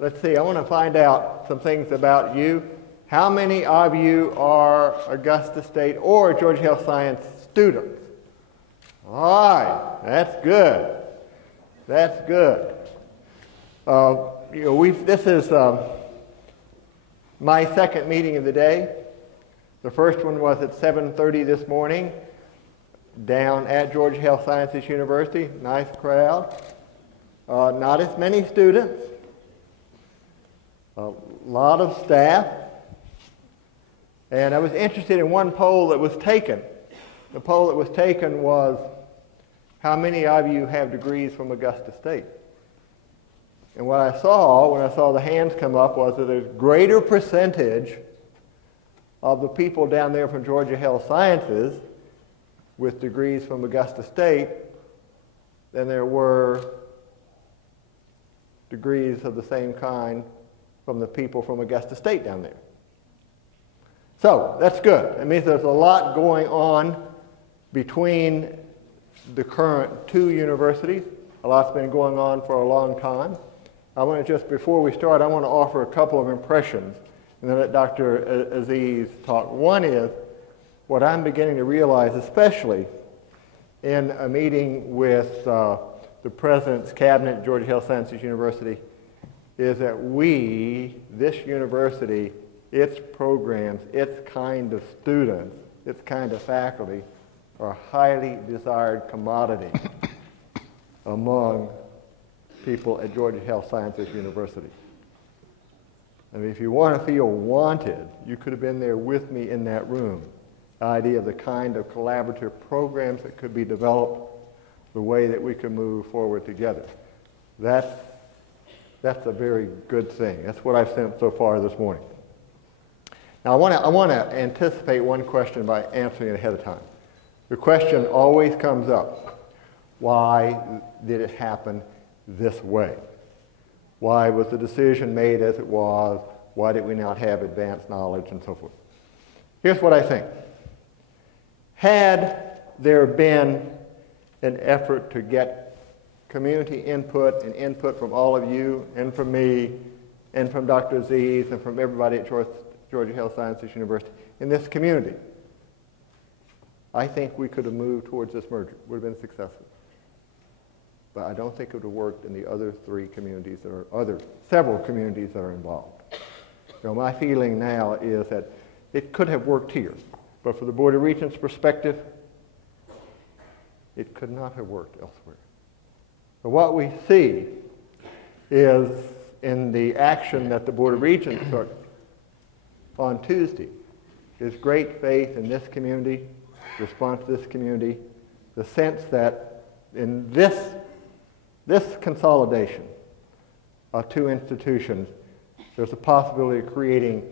let's see, I want to find out some things about you. How many of you are Augusta State or Georgia Health Science students? All right, that's good. That's good. This is my second meeting of the day. The first one was at 7:30 this morning down at Georgia Health Sciences University. Nice crowd. Not as many students. A lot of staff. And I was interested in one poll that was taken. The poll that was taken was, how many of you have degrees from Augusta State? And what I saw when I saw the hands come up was that there's a greater percentage of the people down there from Georgia Health Sciences with degrees from Augusta State than there were degrees of the same kind from the people from Augusta State down there. So that's good. It means there's a lot going on between the current two universities. A lot's been going on for a long time. I want to just, before we start, I want to offer a couple of impressions and then let Dr. Aziz talk. One is what I'm beginning to realize, especially in a meeting with the President's Cabinet at Georgia Health Sciences University, is that this university, its programs, its kind of students, its kind of faculty are a highly desired commodity among people at Georgia Health Sciences University. I mean, if you want to feel wanted, you could have been there with me in that room. The idea of the kind of collaborative programs that could be developed, the way that we can move forward together. That's a very good thing. That's what I've sent so far this morning. Now, I want to anticipate one question by answering it ahead of time. The question always comes up, why did it happen this way? Why was the decision made as it was? Why did we not have advanced knowledge and so forth? Here's what I think. Had there been an effort to get community input and input from all of you and from me and from Dr. Aziz and from everybody at Georgia Health Sciences University in this community, I think we could have moved towards this merger. It would have been successful. But I don't think it would have worked in the other three communities several communities that are involved. So my feeling now is that it could have worked here, but from the Board of Regents' perspective, it could not have worked elsewhere. So what we see is in the action that the Board of Regents took on Tuesday is great faith in this community, response to this community, the sense that in this consolidation of two institutions, there's a possibility of creating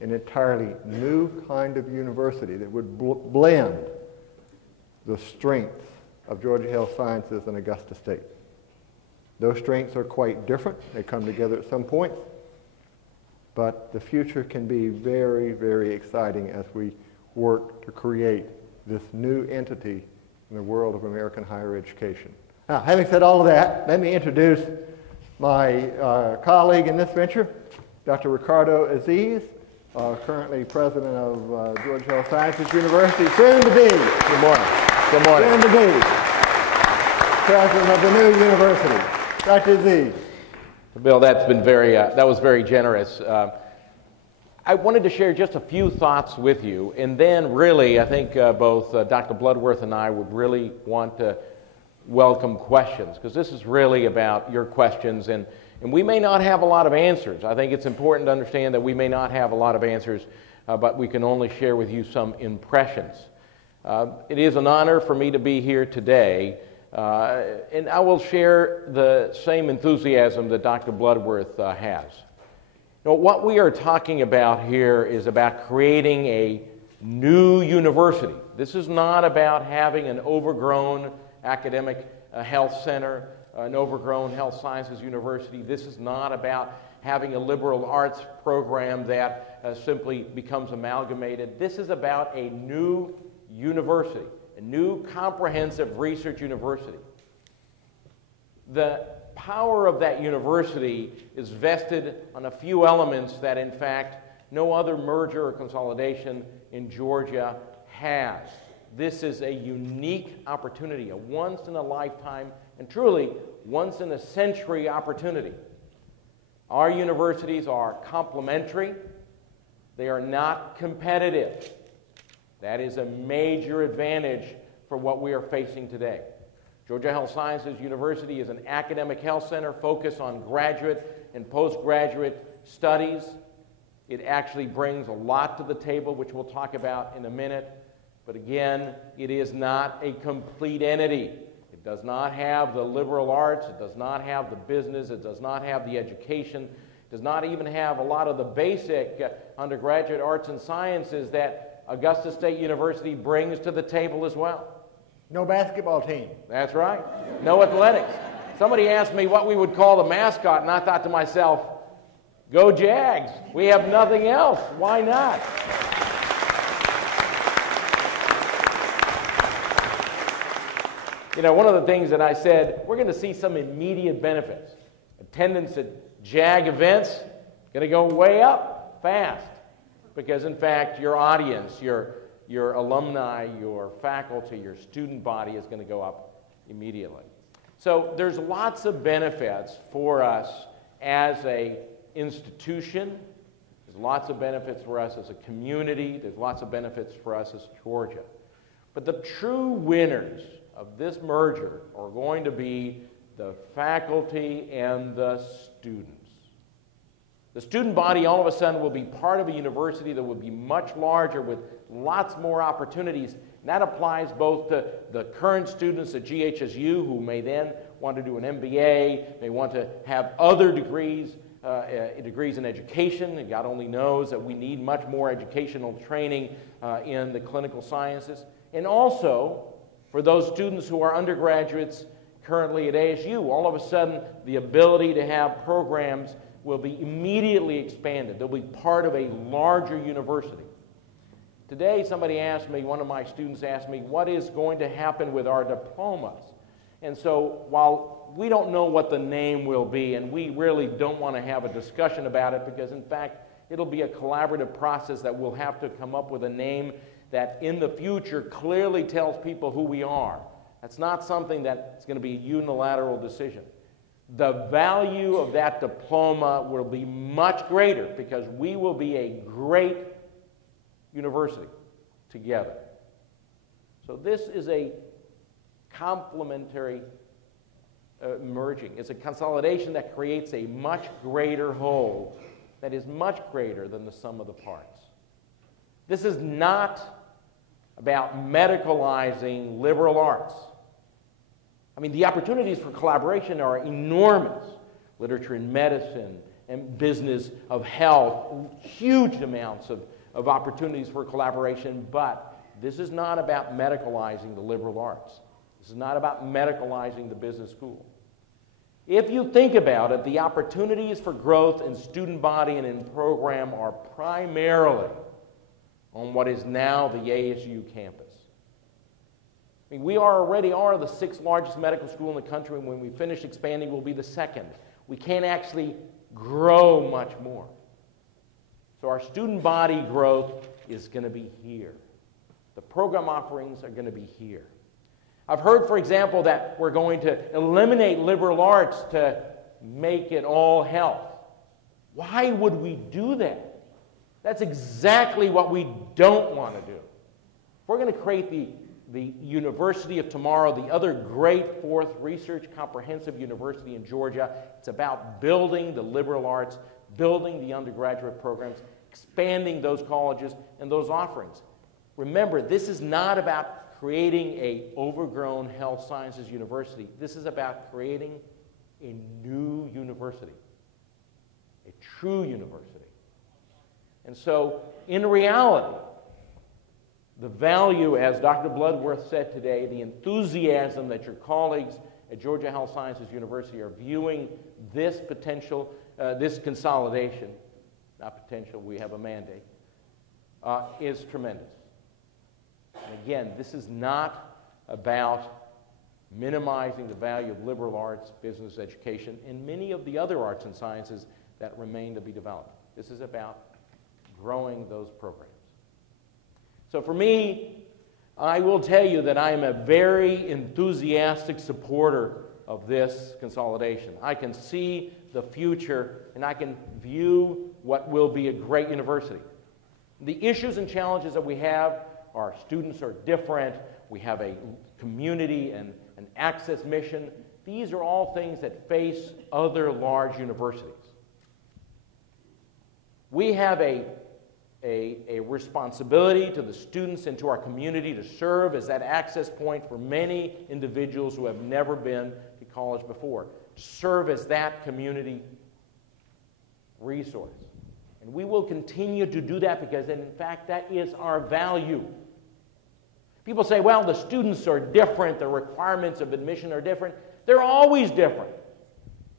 an entirely new kind of university that would blend the strengths of Georgia Health Sciences and Augusta State. Those strengths are quite different. They come together at some point. But the future can be very, very exciting as we work to create this new entity in the world of American higher education. Now, having said all of that, let me introduce my colleague in this venture, Dr. Ricardo Aziz, currently president of Georgia Health Sciences University, soon to be. Good morning. Good morning. Soon to be president of the new university. Dr. Aziz. Bill, that was very generous. I wanted to share just a few thoughts with you, and then really, I think both Dr. Bloodworth and I would really want to welcome questions, because this is really about your questions, and we may not have a lot of answers. I think it's important to understand that we may not have a lot of answers, but we can only share with you some impressions. It is an honor for me to be here today, and I will share the same enthusiasm that Dr. Bloodworth has. You know, what we are talking about here is about creating a new university. This is not about having an overgrown academic health center, an overgrown health sciences university. This is not about having a liberal arts program that simply becomes amalgamated. This is about a new university, a new comprehensive research university. The power of that university is vested on a few elements that, in fact, no other merger or consolidation in Georgia has. This is a unique opportunity, a once-in-a-lifetime and truly once-in-a-century opportunity. Our universities are complementary. They are not competitive. That is a major advantage for what we are facing today. Georgia Health Sciences University is an academic health center focused on graduate and postgraduate studies. It actually brings a lot to the table, which we'll talk about in a minute. But again, it is not a complete entity. It does not have the liberal arts. It does not have the business. It does not have the education. It does not even have a lot of the basic undergraduate arts and sciences that Augusta State University brings to the table as well. No basketball team. That's right. No athletics. Somebody asked me what we would call the mascot, and I thought to myself, go Jags. We have nothing else. Why not? You know, one of the things that I said, we're going to see some immediate benefits. Attendance at JAG events is going to go way up fast because, in fact, your audience, your alumni, your faculty, your student body is going to go up immediately. So there's lots of benefits for us as an institution. There's lots of benefits for us as a community. There's lots of benefits for us as Georgia. But the true winners of this merger are going to be the faculty and the students. The student body all of a sudden will be part of a university that will be much larger with lots more opportunities. And that applies both to the current students at GHSU who may then want to do an MBA, may want to have other degrees in education. And God only knows that we need much more educational training in the clinical sciences. And also for those students who are undergraduates currently at ASU, all of a sudden the ability to have programs will be immediately expanded. They'll be part of a larger university. Today, somebody asked me, one of my students asked me, what is going to happen with our diplomas? And so while we don't know what the name will be, and we really don't want to have a discussion about it because, in fact, it'll be a collaborative process that we'll have to come up with a name that in the future clearly tells people who we are. That's not something that's going to be a unilateral decision. The value of that diploma will be much greater because we will be a great university together. So this is a complementary merging. It's a consolidation that creates a much greater whole that is much greater than the sum of the parts. This is not about medicalizing liberal arts. I mean, the opportunities for collaboration are enormous. Literature and medicine and business of health, huge amounts of opportunities for collaboration, but this is not about medicalizing the liberal arts. This is not about medicalizing the business school. If you think about it, the opportunities for growth in student body and in program are primarily on what is now the ASU campus. I mean, we already are the 6th largest medical school in the country, and when we finish expanding, we'll be the 2nd. We can't actually grow much more. So our student body growth is going to be here. The program offerings are going to be here. I've heard, for example, that we're going to eliminate liberal arts to make it all health. Why would we do that? That's exactly what we don't want to do. If we're going to create the university of tomorrow, the other great 4th research comprehensive university in Georgia, it's about building the liberal arts, building the undergraduate programs, expanding those colleges and those offerings. Remember, this is not about creating an overgrown health sciences university. This is about creating a new university, a true university. And so, in reality, the value, as Dr. Bloodworth said today, the enthusiasm that your colleagues at Georgia Health Sciences University are viewing this potential, this consolidation, not potential, we have a mandate, is tremendous. And again, this is not about minimizing the value of liberal arts, business education, and many of the other arts and sciences that remain to be developed. This is about growing those programs. So for me, I will tell you that I am a very enthusiastic supporter of this consolidation. I can see the future, and I can view what will be a great university. The issues and challenges that we have, our students are different, we have a community and an access mission. These are all things that face other large universities. We have a responsibility to the students and to our community to serve as that access point for many individuals who have never been to college before, to serve as that community resource. And we will continue to do that because, in fact, that is our value. People say, well, the students are different, the requirements of admission are different. They're always different.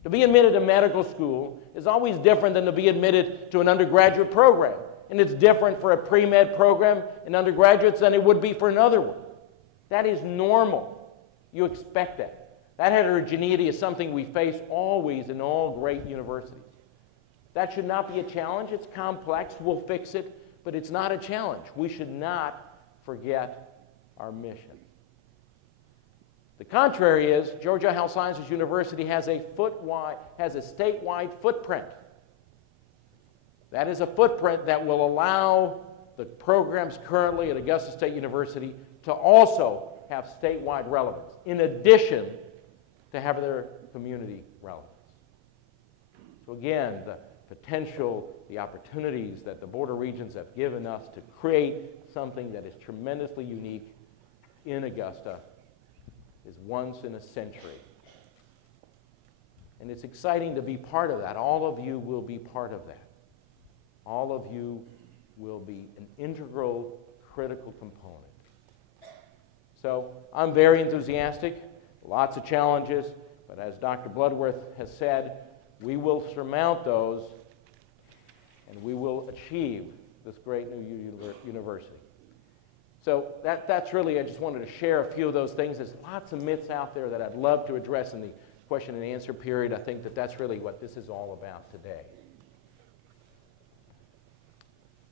To be admitted to medical school is always different than to be admitted to an undergraduate program. And it's different for a pre-med program in undergraduates than it would be for another one. That is normal. You expect that. That heterogeneity is something we face always in all great universities. That should not be a challenge. It's complex. We'll fix it. But it's not a challenge. We should not forget our mission. The contrary is, Georgia Health Sciences University has a statewide footprint. That is a footprint that will allow the programs currently at Augusta State University to also have statewide relevance, in addition to having their community relevance. So again, the potential, the opportunities that the Board of Regents have given us to create something that is tremendously unique in Augusta is once in a century. And it's exciting to be part of that. All of you will be part of that. All of you will be an integral, critical component. So I'm very enthusiastic, lots of challenges, but as Dr. Bloodworth has said, we will surmount those and we will achieve this great new university. So that's really, I just wanted to share a few of those things. There's lots of myths out there that I'd love to address in the question and answer period. I think that that's really what this is all about today.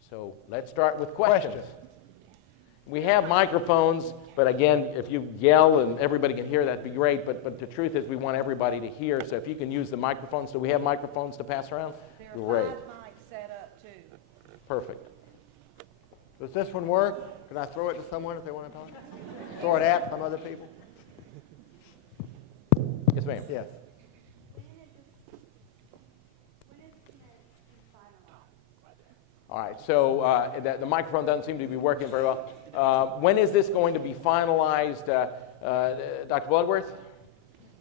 So let's start with questions. We have microphones, but again, if you yell and everybody can hear, that'd be great. But the truth is we want everybody to hear, so if you can use the microphones. Do we have microphones to pass around? There are 5 mics set up, too. Perfect. Does this one work? Can I throw it to someone if they want to talk? Throw it at some other people? Yes, ma'am. Yes. All right, so the microphone doesn't seem to be working very well. When is this going to be finalized, Dr. Bloodworth?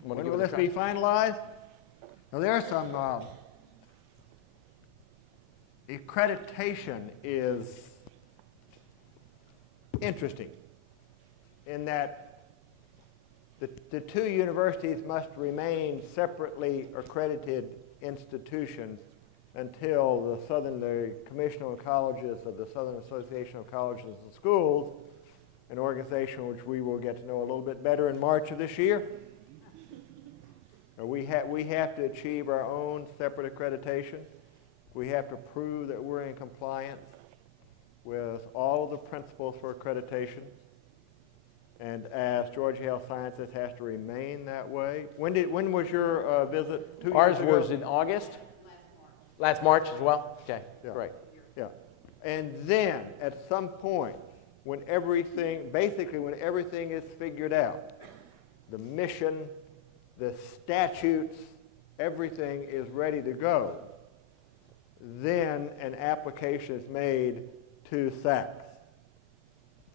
When will this be finalized? Now, there are some accreditation is interesting in that the two universities must remain separately accredited institutions until the Commissional Colleges of the Southern Association of Colleges and Schools, an organization which we will get to know a little bit better in March of this year. We have to achieve our own separate accreditation. We have to prove that we're in compliance with all of the principles for accreditation. And as Georgia Health Sciences has to remain that way. When was your visit? 2 years ago? Ours was in August? Last March as well? Okay, yeah. Great. Yeah. And then, at some point, when everything is figured out, the mission, the statutes, everything is ready to go, then an application is made to SACS.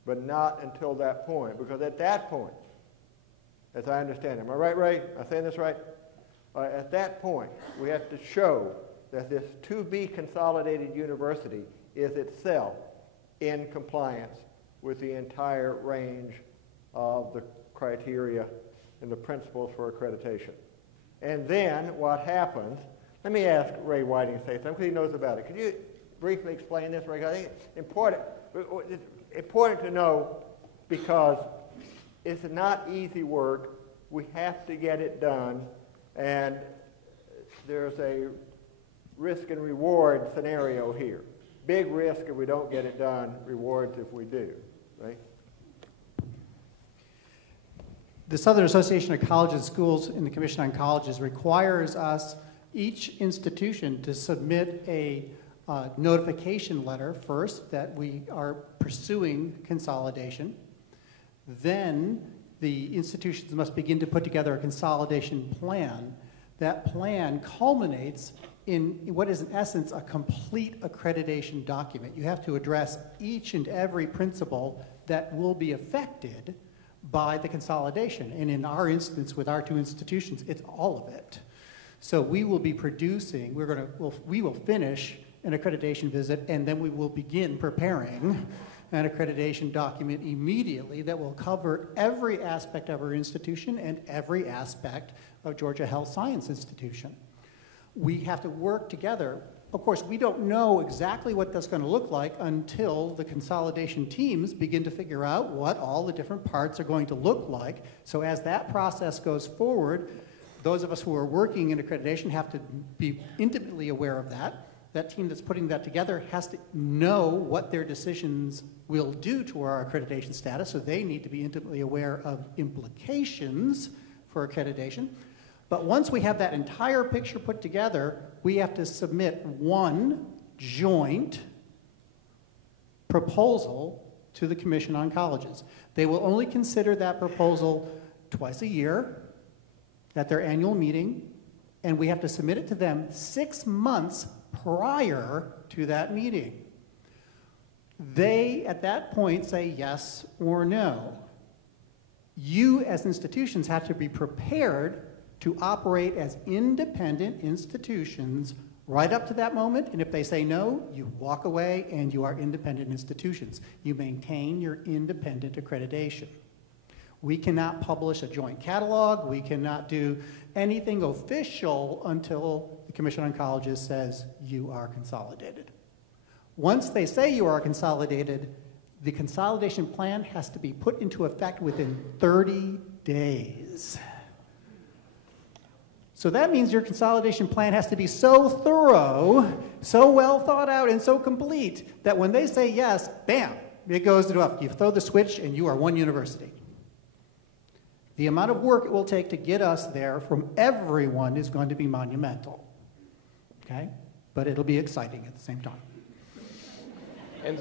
But not until that point, because at that point, as I understand it, am I right, Ray? Am I saying this right? At that point, we have to show that this to-be consolidated university is itself in compliance with the entire range of the criteria and the principles for accreditation. And then what happens, let me ask Ray Whiting to say something because he knows about it. Could you briefly explain this, Ray? I think it's important to know because it's not easy work we have to get it done, and there's a risk and reward scenario here. Big risk if we don't get it done, rewards if we do, right? The Southern Association of Colleges and Schools and the Commission on Colleges requires us, each institution, to submit a notification letter first that we are pursuing consolidation. Then the institutions must begin to put together a consolidation plan. That plan culminates in what is in essence a complete accreditation document. You have to address each and every principle that will be affected by the consolidation. And in our instance, with our two institutions, it's all of it. So we will be producing, we will finish an accreditation visit, and then we will begin preparing an accreditation document immediately that will cover every aspect of our institution and every aspect of Georgia Health Science Institution. We have to work together. Of course, we don't know exactly what that's going to look like until the consolidation teams begin to figure out what all the different parts are going to look like. So as that process goes forward, those of us who are working in accreditation have to be intimately aware of that. That team that's putting that together has to know what their decisions will do to our accreditation status, so they need to be intimately aware of implications for accreditation. But once we have that entire picture put together, we have to submit one joint proposal to the Commission on Colleges. They will only consider that proposal twice a year at their annual meeting, and we have to submit it to them 6 months prior to that meeting. They, at that point, say yes or no. You, as institutions, have to be prepared to operate as independent institutions right up to that moment, and if they say no, you walk away and you are independent institutions. You maintain your independent accreditation. We cannot publish a joint catalog. We cannot do anything official until the Commission on Colleges says you are consolidated. Once they say you are consolidated, the consolidation plan has to be put into effect within 30 days. So that means your consolidation plan has to be so thorough, so well thought out, and so complete that when they say yes, bam, it goes to up. You throw the switch and you are one university. The amount of work it will take to get us there from everyone is going to be monumental, okay? But it'll be exciting at the same time. Well,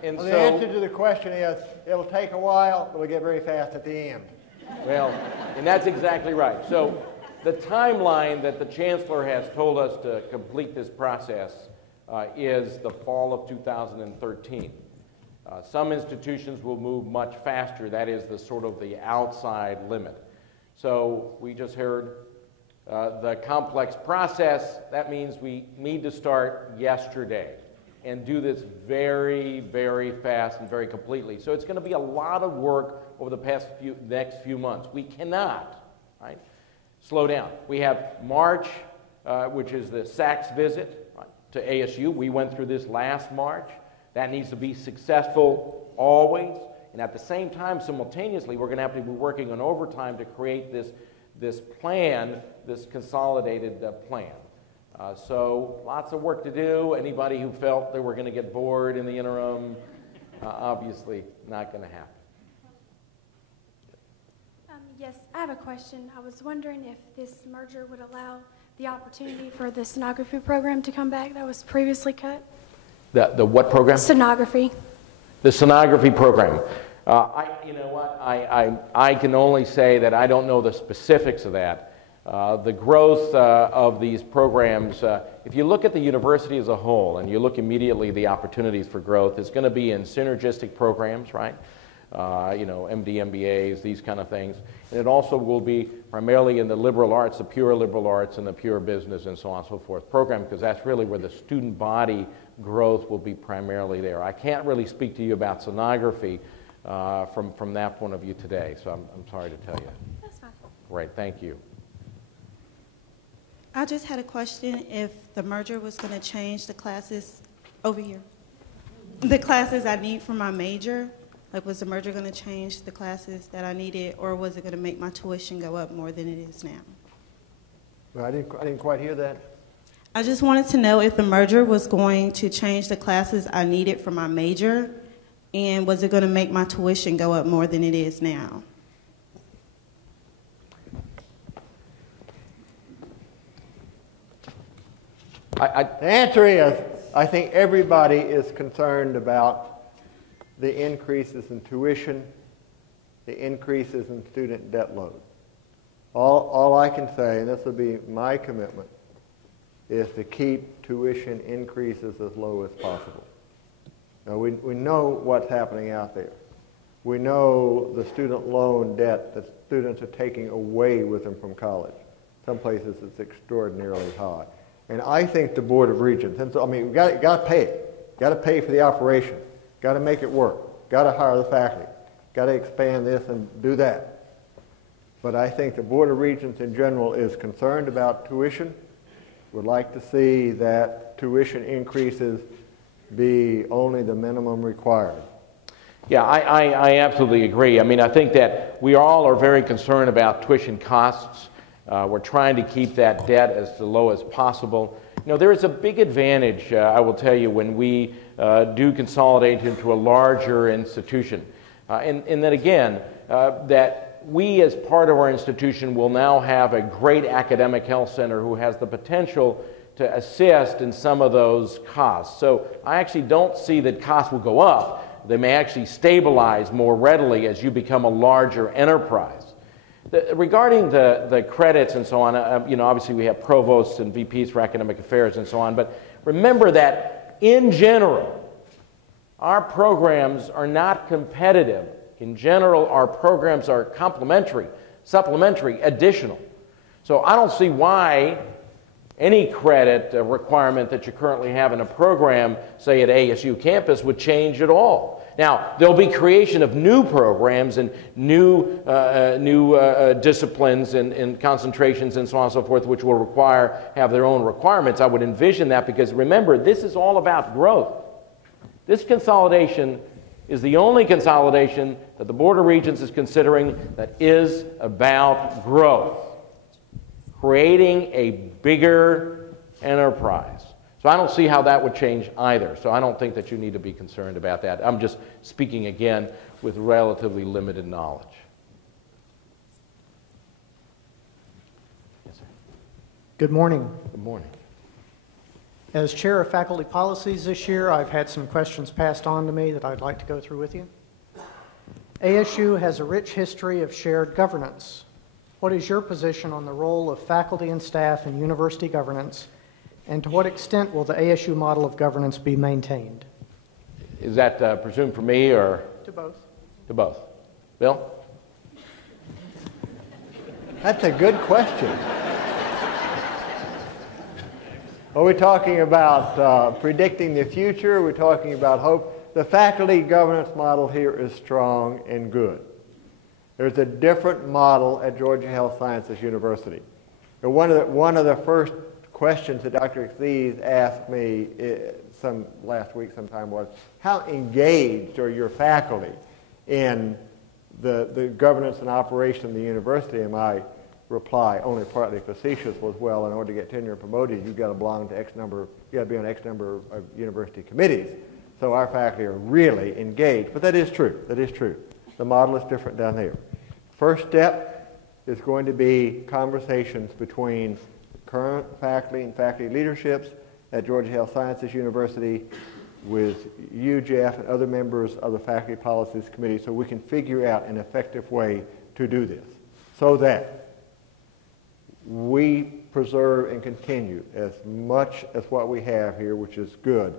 the answer to the question is, it'll take a while, but it'll get very fast at the end. Well, and that's exactly right. So the timeline that the Chancellor has told us to complete this process is the fall of 2013. Some institutions will move much faster. That is the sort of the outside limit. So we just heard the complex process. That means we need to start yesterday and do this very, very fast and very completely. So it's going to be a lot of work over the next few months. We cannot, right, slow down. We have March, which is the SACS visit, right, to ASU. We went through this last March. That needs to be successful always. And at the same time, simultaneously, we're going to have to be working on overtime to create this plan, this consolidated plan. So lots of work to do. Anybody who felt they were going to get bored in the interim, obviously not going to happen. Yes, I have a question. I was wondering if this merger would allow the opportunity for the sonography program to come back that was previously cut. The what program? Sonography. The sonography program. You know what? I can only say that I don't know the specifics of that. The growth of these programs, if you look at the university as a whole and you look immediately at the opportunities for growth, it's going to be in synergistic programs, right? You know, MD, MBAs, these kind of things. And it also will be primarily in the liberal arts, the pure liberal arts and the pure business and so on and so forth program, because that's really where the student body growth will be primarily there. I can't really speak to you about sonography from that point of view today, so I'm sorry to tell you. That's fine. Great, thank you. I just had a question if the merger was going to change the classes over here. The classes I need for my major, Like, was the merger going to change the classes that I needed, or was it going to make my tuition go up more than it is now? Well, I didn't quite hear that. I just wanted to know if the merger was going to change the classes I needed for my major, and was it going to make my tuition go up more than it is now? The answer is, I think everybody is concerned about the increases in tuition, the increases in student debt load. All I can say, and this will be my commitment, is to keep tuition increases as low as possible. Now, we know what's happening out there. We know the student loan debt that students are taking away with them from college. Some places it's extraordinarily high. And I think the Board of Regents, and so, I mean, we've got to pay it. Got to pay for the operation. Got to make it work. Got to hire the faculty. Got to expand this and do that. But I think the Board of Regents in general is concerned about tuition. Would like to see that tuition increases be only the minimum required. Yeah, I absolutely agree. I mean, I think that we all are very concerned about tuition costs. We're trying to keep that debt as low as possible. You know, there is a big advantage, I will tell you, when we do consolidate into a larger institution. And then again, that we as part of our institution will now have a great academic health center who has the potential to assist in some of those costs. So I actually don't see that costs will go up. They may actually stabilize more readily as you become a larger enterprise. Regarding the credits and so on, you know, obviously we have provosts and VPs for academic affairs and so on, but remember that in general, our programs are not competitive. In general, our programs are complementary, supplementary, additional. So I don't see why any credit requirement that you currently have in a program, say at ASU campus, would change at all. Now, there'll be creation of new programs and new disciplines and concentrations and so on and so forth, which will have their own requirements. I would envision that because, remember, this is all about growth. This consolidation is the only consolidation that the Board of Regents is considering that is about growth, creating a bigger enterprise. So I don't see how that would change either. So I don't think that you need to be concerned about that. I'm just speaking again with relatively limited knowledge. Yes, sir. Good morning. Good morning. As Chair of Faculty Policies this year, I've had some questions passed on to me that I'd like to go through with you. ASU has a rich history of shared governance. What is your position on the role of faculty and staff in university governance, and to what extent will the ASU model of governance be maintained? Is that presumed for me or? To both. To both. Bill? That's a good question. Are we talking about predicting the future? Are we talking about hope? The faculty governance model here is strong and good. There's a different model at Georgia Health Sciences University. And one of the first questions that Dr. Aziz asked me last week sometime was, how engaged are your faculty in the governance and operation of the university? And my reply, only partly facetious, was, well, in order to get tenure and promoted, you've got to belong to you got to be on X number of university committees. So our faculty are really engaged. But that is true. That is true. The model is different down there. First step is going to be conversations between current faculty and faculty leaderships at Georgia Health Sciences University with you, Jeff, and other members of the Faculty Policies Committee so we can figure out an effective way to do this so that we preserve and continue as much as what we have here, which is good,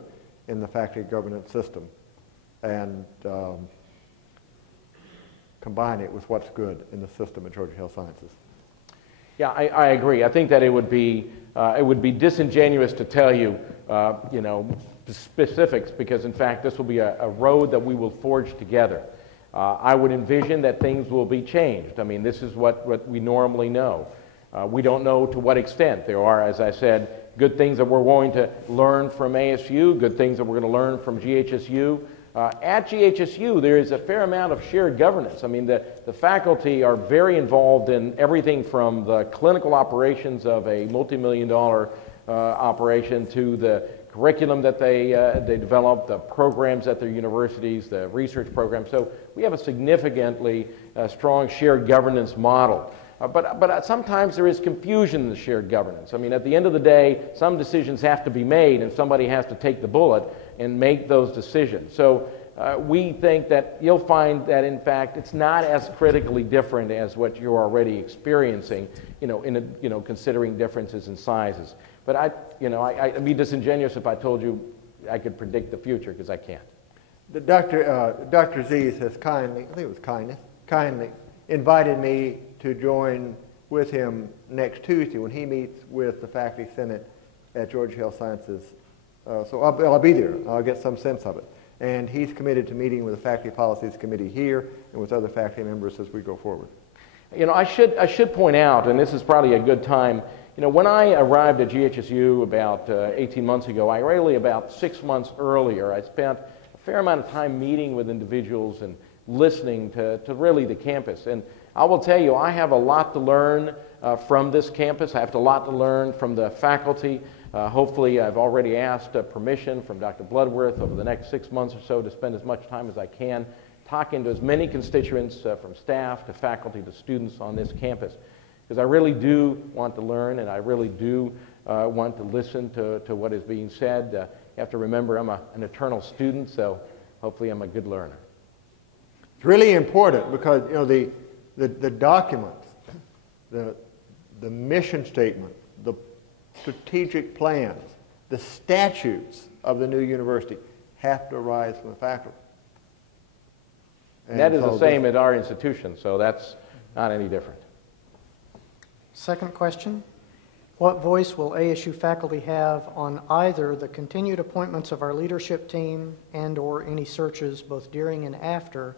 in the faculty governance system, and combine it with what's good in the system at Georgia Health Sciences. Yeah, I agree. I think that it would be disingenuous to tell you, you know, the specifics, because in fact this will be a road that we will forge together. I would envision that things will be changed. I mean, this is what we normally know. We don't know to what extent. There are, as I said, good things that we're going to learn from ASU, good things that we're going to learn from GHSU, At GHSU, there is a fair amount of shared governance. I mean, the faculty are very involved in everything from the clinical operations of a multi-million-dollar operation to the curriculum that they develop, the programs at their universities, the research programs. So we have a significantly strong shared governance model. But sometimes there is confusion in the shared governance. I mean, at the end of the day, some decisions have to be made, and somebody has to take the bullet and make those decisions. So we think that you'll find that, in fact, it's not as critically different as what you're already experiencing, considering differences in sizes. But I'd be disingenuous if I told you I could predict the future, because I can't. Dr. Aziz has kindly, I think it was kindly invited me to join with him next Tuesday when he meets with the Faculty Senate at Georgia Health Sciences. So I'll be there. I'll get some sense of it. And he's committed to meeting with the Faculty Policies Committee here and with other faculty members as we go forward. I should point out, and this is probably a good time, when I arrived at GHSU about 18 months ago, about 6 months earlier, I spent a fair amount of time meeting with individuals and listening to really the campus. And I will tell you, I have a lot to learn from this campus. I have a lot to learn from the faculty. Hopefully, I've already asked permission from Dr. Bloodworth over the next 6 months or so to spend as much time as I can talking to as many constituents from staff to faculty to students on this campus. Because I really do want to learn, and I really do want to listen to what is being said. You have to remember I'm an eternal student, so hopefully I'm a good learner. It's really important because the documents, the mission statement, the strategic plans, the statutes of the new university have to arise from the faculty. And that is the same at our institution, so that's not any different. Second question, what voice will ASU faculty have on either the continued appointments of our leadership team and/or any searches both during and after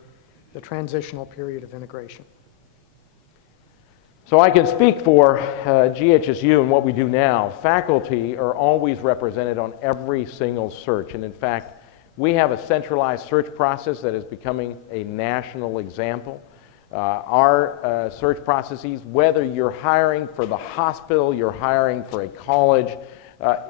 the transitional period of integration? So I can speak for GHSU and what we do now. Faculty are always represented on every single search, and in fact, we have a centralized search process that is becoming a national example. Our search processes, whether you're hiring for the hospital, you're hiring for a college,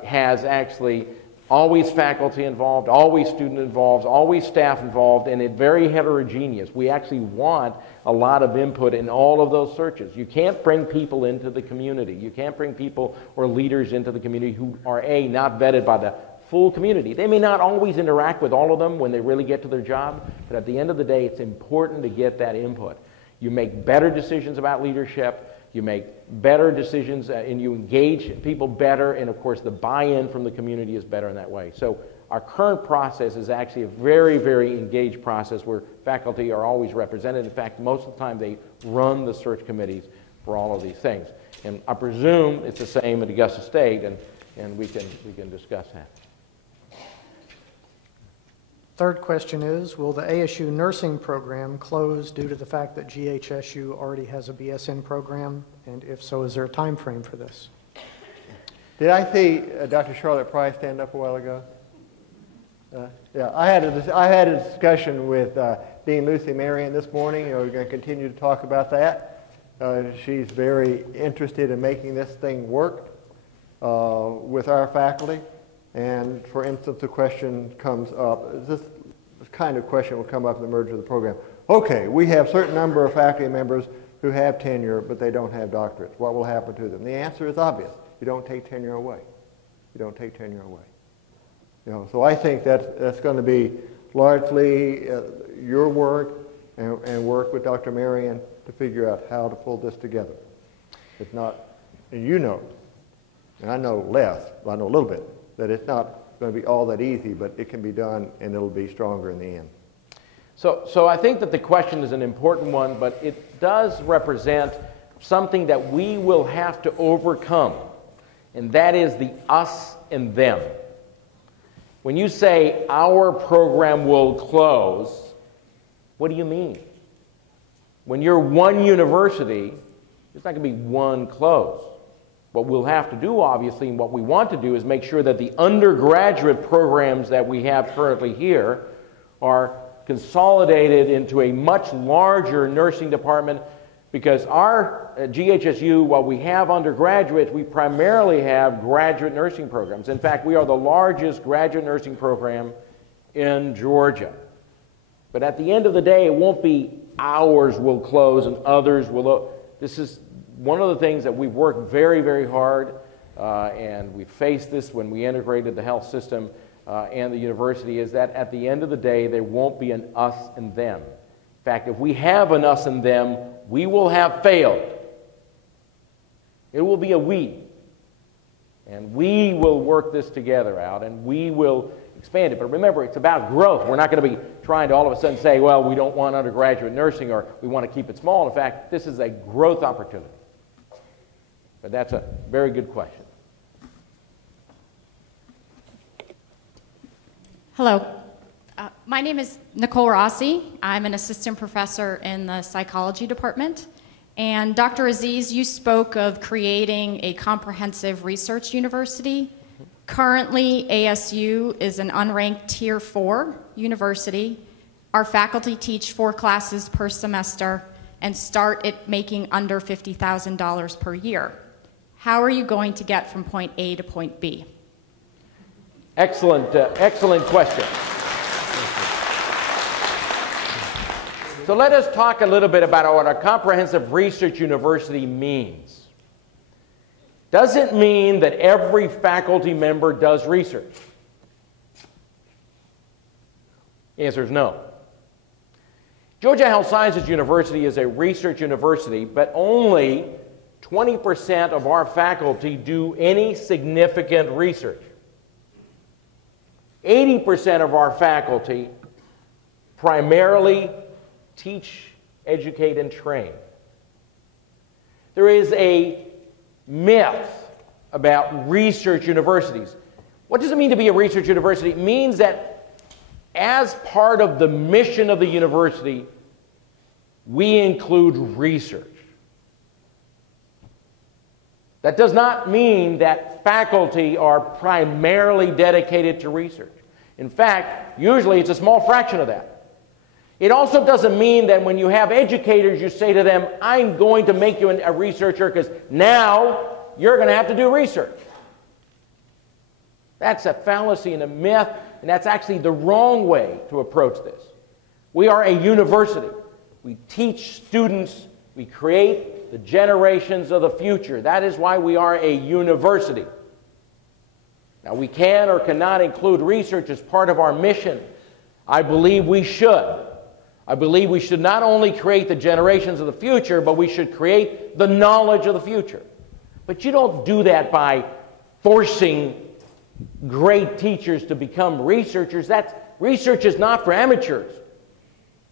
has actually always faculty involved, always student involved, always staff involved, and it's very heterogeneous. We actually want a lot of input in all of those searches. You can't bring people into the community. You can't bring people or leaders into the community who are, A, not vetted by the full community. They may not always interact with all of them when they really get to their job, but at the end of the day, it's important to get that input. You make better decisions about leadership, you make better decisions, and you engage people better, and of course the buy-in from the community is better in that way. So our current process is actually a very, very engaged process where faculty are always represented. In fact, most of the time they run the search committees for all of these things. And I presume it's the same at Augusta State, and we can discuss that. Third question is, will the ASU nursing program close due to the fact that GHSU already has a BSN program? And if so, is there a time frame for this? Did I see Dr. Charlotte Price stand up a while ago? Yeah, I had a discussion with Dean Lucy Marion this morning. We're going to continue to talk about that. She's very interested in making this thing work with our faculty. And for instance, the question comes up, this kind of question will come up in the merger of the program. Okay, we have a certain number of faculty members who have tenure, but they don't have doctorates. What will happen to them? The answer is obvious. You don't take tenure away. You don't take tenure away. So I think that's going to be largely your work and work with Dr. Marion to figure out how to pull this together. It's not, and you know, and I know less, but I know a little bit, that it's not going to be all that easy, but it can be done and it'll be stronger in the end. So I think that the question is an important one, but it does represent something that we will have to overcome, and that is the us and them. When you say our program will close, what do you mean? When you're one university, it's not going to be one close. What we'll have to do, obviously, and what we want to do is make sure that the undergraduate programs that we have currently here are consolidated into a much larger nursing department, because our GHSU, while we have undergraduates, we primarily have graduate nursing programs. In fact, we are the largest graduate nursing program in Georgia. But at the end of the day, it won't be ours will close and others will. This is one of the things that we've worked very, very hard, and we faced this when we integrated the health system and the university, is that at the end of the day, there won't be an us and them. In fact, if we have an us and them, we will have failed. It will be a we. And we will work this together out, and we will expand it. But remember, it's about growth. We're not going to be trying to all of a sudden say, well, we don't want undergraduate nursing, or we want to keep it small. In fact, this is a growth opportunity. But that's a very good question. Hello. My name is Nicole Rossi. I'm an assistant professor in the psychology department. And Dr. Aziz, you spoke of creating a comprehensive research university. Currently, ASU is an unranked Tier 4 university. Our faculty teach 4 classes per semester and start at making under $50,000 per year. How are you going to get from point A to point B? Excellent, excellent question. So let us talk a little bit about what a comprehensive research university means. Does it mean that every faculty member does research? The answer is no. Georgia Health Sciences University is a research university, but only 20% of our faculty do any significant research. 80% of our faculty primarily teach, educate, and train. There is a myth about research universities. What does it mean to be a research university? It means that as part of the mission of the university, we include research. That does not mean that faculty are primarily dedicated to research. In fact, usually it's a small fraction of that. It also doesn't mean that when you have educators, you say to them, I'm going to make you a researcher because now you're going to have to do research. That's a fallacy and a myth, and that's actually the wrong way to approach this. We are a university. We teach students. We create the generations of the future. That is why we are a university. Now, we can or cannot include research as part of our mission. I believe we should. I believe we should not only create the generations of the future, but we should create the knowledge of the future. But you don't do that by forcing great teachers to become researchers. Research is not for amateurs.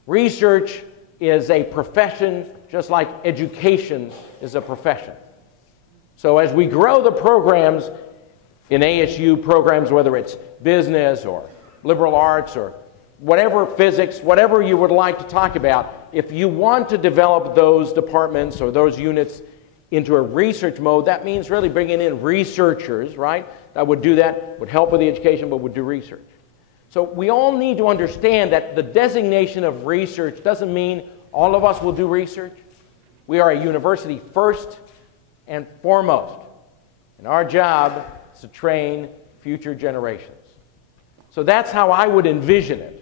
Research is a profession, just like education is a profession. So as we grow the programs in ASU programs, whether it's business or liberal arts or whatever, physics, whatever you would like to talk about, if you want to develop those departments or those units into a research mode, that means really bringing in researchers, right? That would do that, would help with the education, but would do research. So we all need to understand that the designation of research doesn't mean all of us will do research. We are a university first and foremost. And our job is to train future generations. So that's how I would envision it.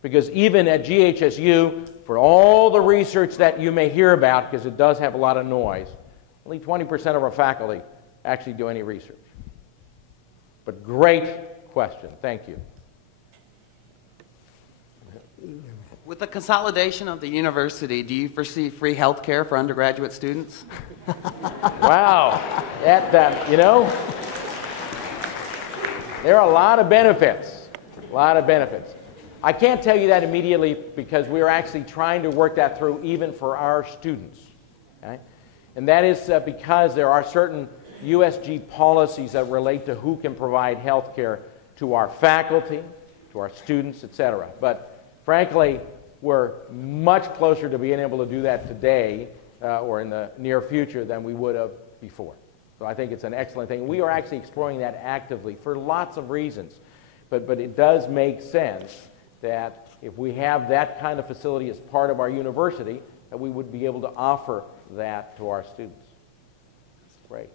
Because even at GHSU, for all the research that you may hear about, because it does have a lot of noise, only 20% of our faculty actually do any research. But great question. Thank you. With the consolidation of the university, do you foresee free health care for undergraduate students? Wow. You know, there are a lot of benefits. A lot of benefits. I can't tell you that immediately because we are actually trying to work that through even for our students. Okay? And that is because there are certain USG policies that relate to who can provide health care to our faculty, to our students, etc. But frankly, we're much closer to being able to do that today or in the near future than we would have before. So I think it's an excellent thing. We are actually exploring that actively for lots of reasons. But it does make sense that if we have that kind of facility as part of our university, that we would be able to offer that to our students. Great.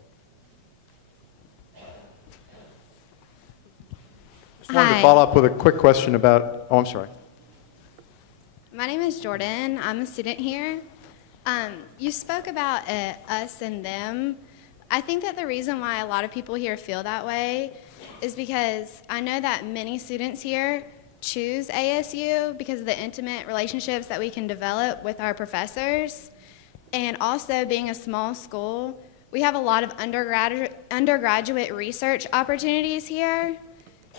Just wanted to follow up with a quick question about, oh, I'm sorry. My name is Jordan. I'm a student here. You spoke about us and them. I think that the reason why a lot of people here feel that way is because I know that many students here choose ASU because of the intimate relationships that we can develop with our professors. And also being a small school, we have a lot of undergraduate research opportunities here.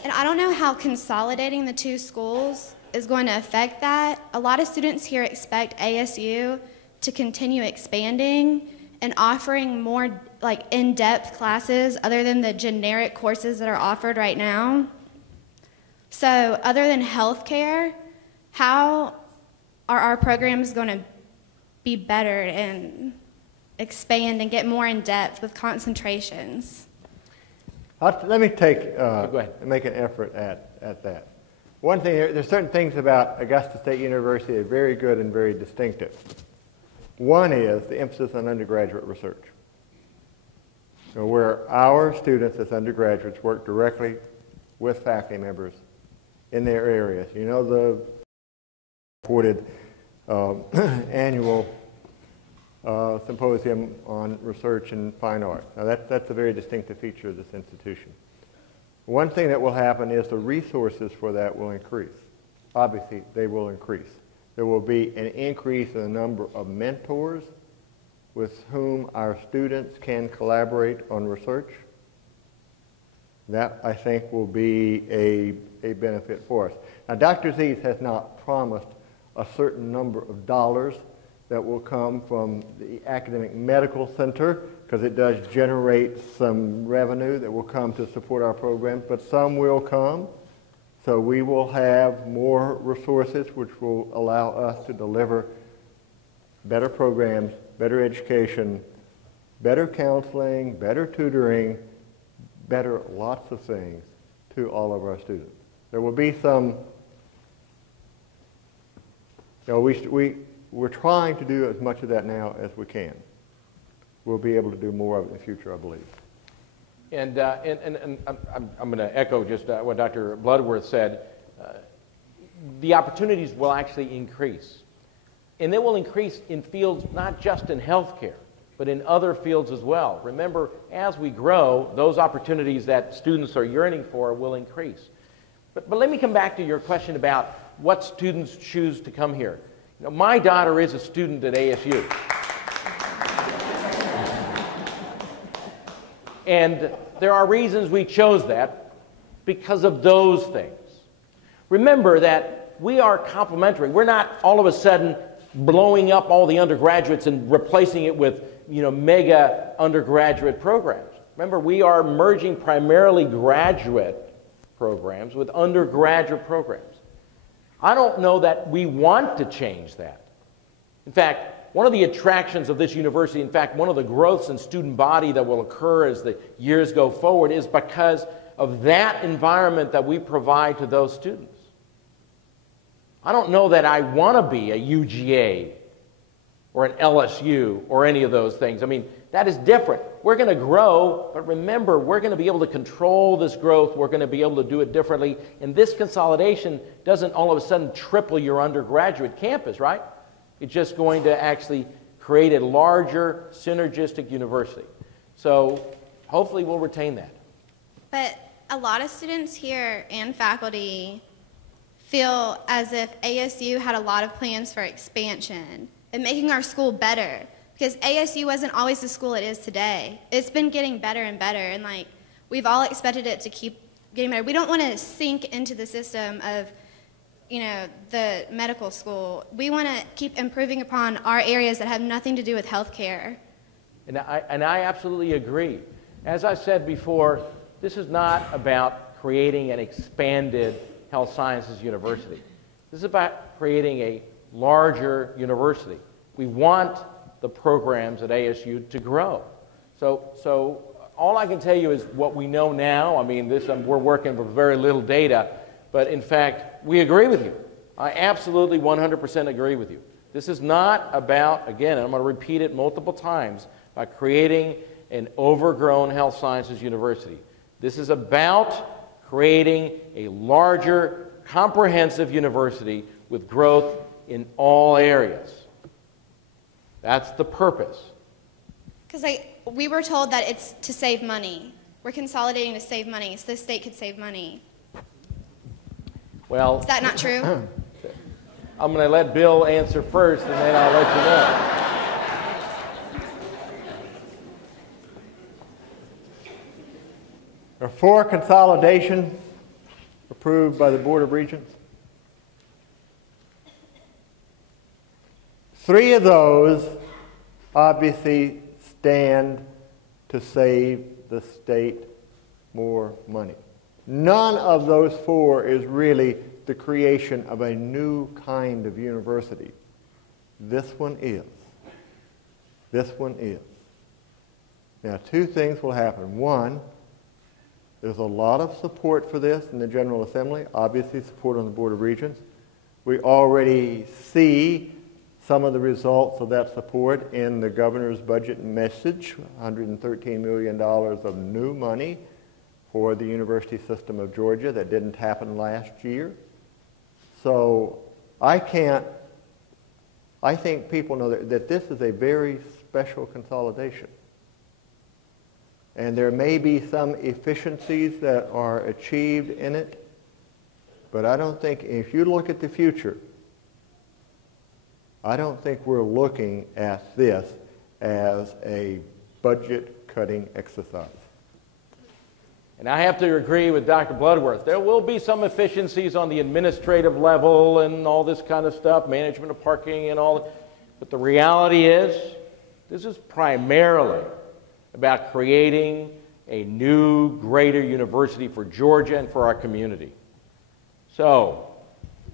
And I don't know how consolidating the two schools is going to affect that. A lot of students here expect ASU to continue expanding and offering more like in-depth classes other than the generic courses that are offered right now. So other than healthcare, how are our programs going to be better and expand and get more in-depth with concentrations? Let me make an effort at that. One thing, there's certain things about Augusta State University that are very good and very distinctive. One is the emphasis on undergraduate research, where our students as undergraduates work directly with faculty members in their areas. You know, the reported annual symposium on research and fine art. Now that's a very distinctive feature of this institution. One thing that will happen is the resources for that will increase. Obviously, they will increase. There will be an increase in the number of mentors with whom our students can collaborate on research. That, I think, will be a benefit for us. Now, Dr. Aziz has not promised a certain number of dollars that will come from the Academic Medical Center, because it does generate some revenue that will come to support our programs, but some will come. So we will have more resources which will allow us to deliver better programs, better education, better counseling, better tutoring, better lots of things to all of our students. There will be some, we're trying to do as much of that now as we can. We'll be able to do more of it in the future, I believe. And I'm going to echo just what Dr. Bloodworth said. The opportunities will actually increase. And they will increase in fields not just in healthcare, but in other fields as well. Remember, as we grow, those opportunities that students are yearning for will increase. But let me come back to your question about what students choose to come here. You know, my daughter is a student at ASU. And there are reasons we chose that because of those things. Remember that we are complementary. We're not all of a sudden blowing up all the undergraduates and replacing it with, mega undergraduate programs. Remember, we are merging primarily graduate programs with undergraduate programs. I don't know that we want to change that. In fact, one of the attractions of this university, in fact, one of the growths in student body that will occur as the years go forward is because of that environment that we provide to those students. I don't know that I want to be a UGA or an LSU or any of those things. I mean, that is different. We're going to grow, but remember, we're going to be able to control this growth. We're going to be able to do it differently. And this consolidation doesn't all of a sudden triple your undergraduate campus, right? It's just going to actually create a larger synergistic university. So hopefully we'll retain that. But a lot of students here and faculty feel as if ASU had a lot of plans for expansion and making our school better, because ASU wasn't always the school it is today. It's been getting better and better, and we've all expected it to keep getting better. We don't want to sink into the system of the medical school. We want to keep improving upon our areas that have nothing to do with healthcare. And I absolutely agree. As I said before, this is not about creating an expanded health sciences university. This is about creating a larger university. We want the programs at ASU to grow. So all I can tell you is what we know now. I mean, we're working with very little data, But in fact, we agree with you. I absolutely 100% agree with you. This is not about, again, and I'm going to repeat it multiple times, by creating an overgrown health sciences university. This is about creating a larger, comprehensive university with growth in all areas. That's the purpose. Because we were told that it's to save money. We're consolidating to save money, so the state could save money. Well, is that not true? I'm going to let Bill answer first, and then I'll let you know. There are 4 consolidations approved by the Board of Regents. 3 of those obviously stand to save the state more money. None of those 4 is really the creation of a new kind of university. This one is. This one is. Now, 2 things will happen. One, there's a lot of support for this in the General Assembly, obviously support on the Board of Regents. We already see some of the results of that support in the governor's budget message, $113 million of new money for the university system of Georgia. That didn't happen last year. So I think people know that this is a very special consolidation. And there may be some efficiencies that are achieved in it, but I don't think, if you look at the future, I don't think we're looking at this as a budget-cutting exercise. And I have to agree with Dr. Bloodworth. There will be some efficiencies on the administrative level and all this kind of stuff, management of parking and all. But the reality is, this is primarily about creating a new, greater university for Georgia and for our community. So,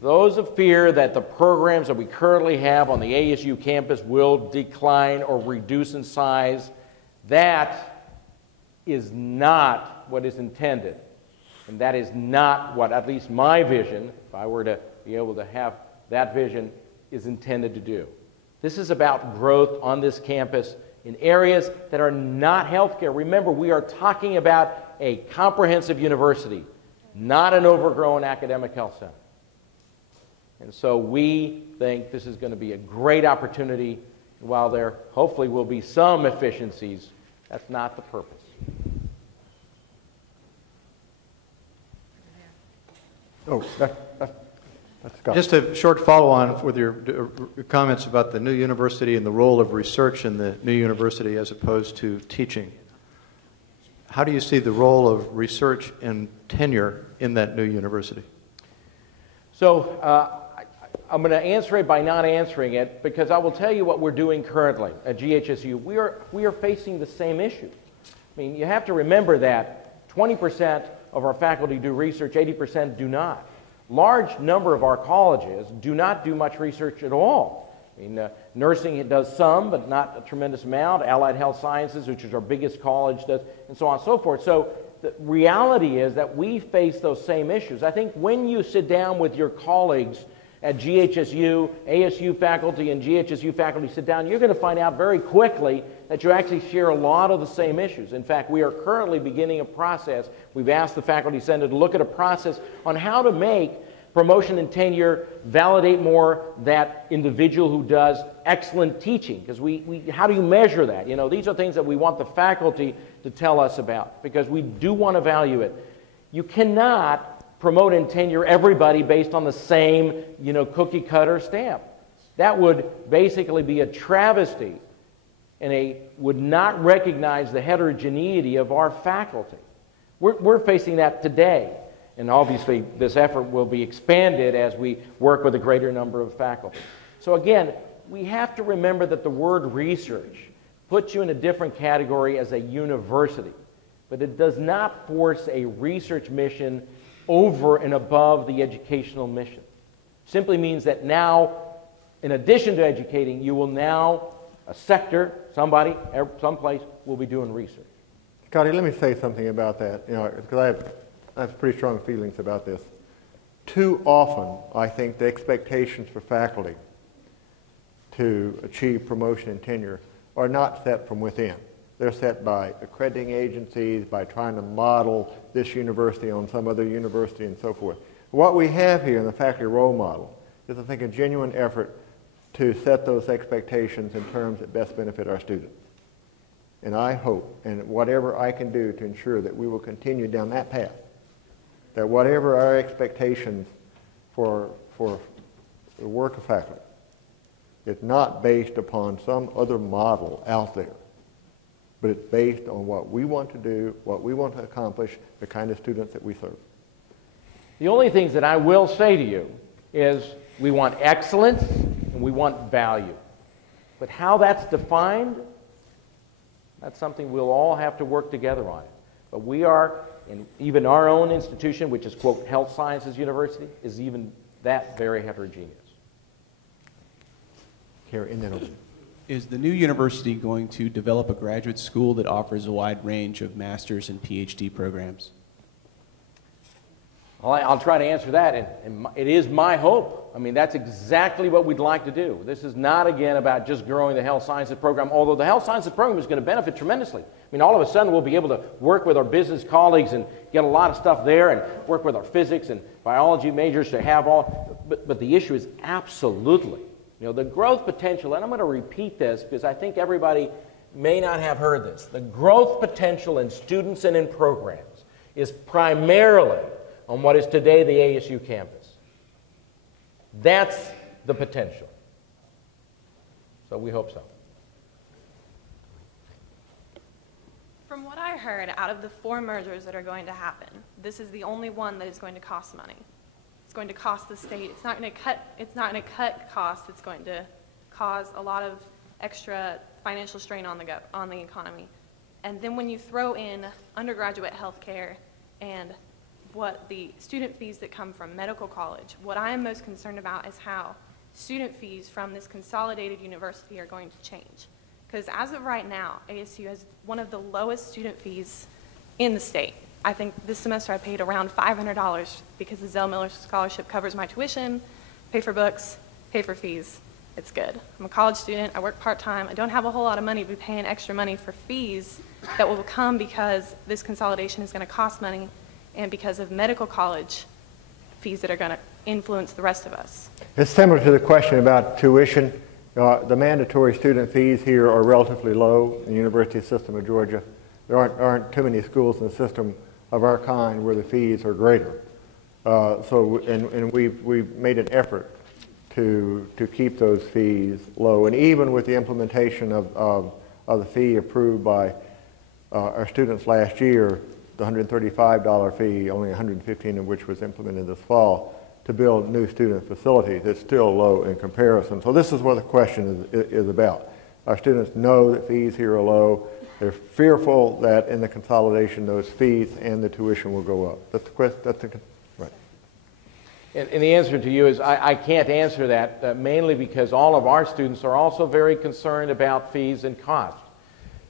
those of fear that the programs that we currently have on the ASU campus will decline or reduce in size, that is not what is intended. And that is not what, at least my vision, if I were to be able to have that vision, is intended to do. This is about growth on this campus in areas that are not healthcare. Remember, we are talking about a comprehensive university, not an overgrown academic health center. And so we think this is going to be a great opportunity. While there hopefully will be some efficiencies, that's not the purpose. Oh, that's Scott. Just a short follow-on with your comments about the new university and the role of research in the new university as opposed to teaching. How do you see the role of research and tenure in that new university? So I'm going to answer it by not answering it, because I will tell you what we're doing currently at GHSU. We are facing the same issue. I mean, you have to remember that 20% of our faculty do research, 80% do not. Large number of our colleges do not do much research at all. I mean, nursing, it does some, but not a tremendous amount. Allied Health Sciences, which is our biggest college, does, and so on and so forth. So the reality is that we face those same issues. I think when you sit down with your colleagues at GHSU, ASU faculty and GHSU faculty sit down, you're going to find out very quickly that you actually share a lot of the same issues. In fact, we are currently beginning a process. We've asked the Faculty Senate to look at a process on how to make promotion and tenure validate more that individual who does excellent teaching. Because how do you measure that? You know, these are things that we want the faculty to tell us about, because we do want to value it. You cannot promote and tenure everybody based on the same, cookie cutter stamp. That would basically be a travesty and would not recognize the heterogeneity of our faculty. We're facing that today. And obviously, this effort will be expanded as we work with a greater number of faculty. So again, we have to remember that the word research puts you in a different category as a university, but it does not force a research mission over and above the educational mission. It simply means that now, in addition to educating, you will now, a sector, somebody, someplace, will be doing research. Scotty, let me say something about that, because I have pretty strong feelings about this. too often, I think, the expectations for faculty to achieve promotion and tenure are not set from within. They're set by accrediting agencies, by trying to model this university on some other university and so forth. What we have here in the faculty role model is, I think, a genuine effort to set those expectations in terms that best benefit our students. And I hope, and whatever I can do to ensure that we will continue down that path, that whatever our expectations for the work of faculty, it's not based upon some other model out there, but it's based on what we want to do, what we want to accomplish, the kind of students that we serve. The only things that I will say to you is we want excellence and we want value. But how that's defined, that's something we'll all have to work together on. But we are, and even our own institution, which is, quote, Health Sciences University, is even that very heterogeneous. Here, in that order. Is the new university going to develop a graduate school that offers a wide range of master's and PhD programs? Well, I'll try to answer that, and it is my hope. I mean, that's exactly what we'd like to do. This is not, again, about just growing the health sciences program, although the health sciences program is going to benefit tremendously. I mean, all of a sudden, we'll be able to work with our business colleagues and get a lot of stuff there and work with our physics and biology majors to have all, but the issue is absolutely, you know, the growth potential, and I'm going to repeat this because I think everybody may not have heard this. The growth potential in students and in programs is primarily on what is today the ASU campus. That's the potential. So we hope so. From what I heard, out of the 4 mergers that are going to happen, this is the only one that is going to cost money. It's going to cost the state. It's not going to cut costs. It's going to cause a lot of extra financial strain on the economy. And then when you throw in undergraduate health care and what the student fees that come from medical college, what I am most concerned about is how student fees from this consolidated university are going to change. Because as of right now, ASU has one of the lowest student fees in the state. I think this semester I paid around $500 because the Zell Miller Scholarship covers my tuition, pay for books, pay for fees. It's good. I'm a college student, I work part-time, I don't have a whole lot of money to be paying extra money for fees that will come because this consolidation is going to cost money and because of medical college fees that are going to influence the rest of us. It's similar to the question about tuition. The mandatory student fees here are relatively low in the University System of Georgia. There aren't too many schools in the system of our kind where the fees are greater. And we've made an effort to keep those fees low. And even with the implementation of the fee approved by our students last year, the $135 fee, only $115 of which was implemented this fall, to build new student facilities. It's still low in comparison. So this is what the question is about. Our students know that fees here are low. They're fearful that in the consolidation those fees and the tuition will go up. That's the question. Right. And the answer to you is I can't answer that, mainly because all of our students are also very concerned about fees and costs.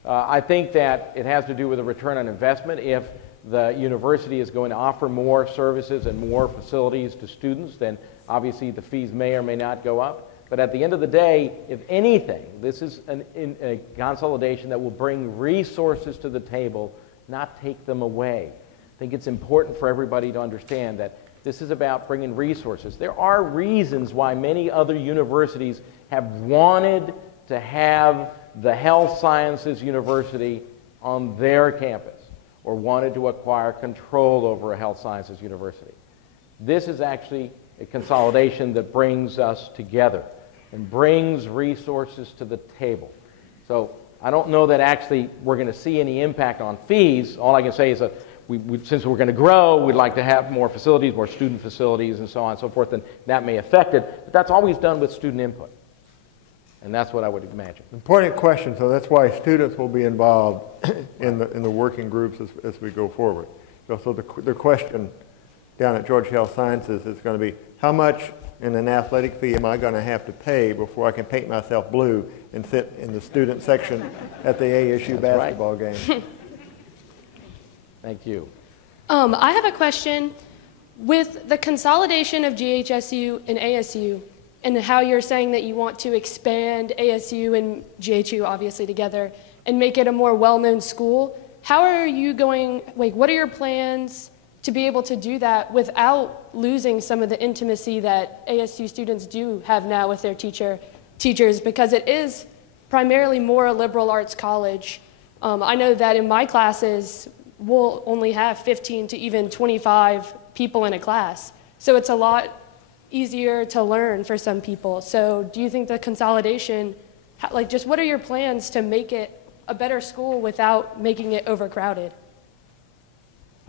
I think that it has to do with a return on investment. If the university is going to offer more services and more facilities to students, then obviously the fees may or may not go up. But at the end of the day, if anything, this is a consolidation that will bring resources to the table, not take them away. I think it's important for everybody to understand that this is about bringing resources. There are reasons why many other universities have wanted to have the Health Sciences University on their campus or wanted to acquire control over a Health Sciences University. This is actually a consolidation that brings us together and brings resources to the table. So I don't know that actually we're going to see any impact on fees. All I can say is that since we're going to grow, we'd like to have more facilities, more student facilities, and so on and so forth, and that may affect it. But that's always done with student input. And that's what I would imagine. Important question, so that's why students will be involved in the working groups as we go forward. So the question down at Georgia Health Sciences is going to be, how much in an athletic fee am I going to have to pay before I can paint myself blue and sit in the student section at the ASU basketball game? Thank you. I have a question. With the consolidation of GHSU and ASU, and how you're saying that you want to expand ASU and GHU obviously together and make it a more well-known school, how are you going, like, what are your plans to be able to do that without losing some of the intimacy that ASU students do have now with their teachers, because it is primarily more a liberal arts college. I know that in my classes, we'll only have 15 to even 25 people in a class. So it's a lot easier to learn for some people. So do you think the consolidation, like, just what are your plans to make it a better school without making it overcrowded?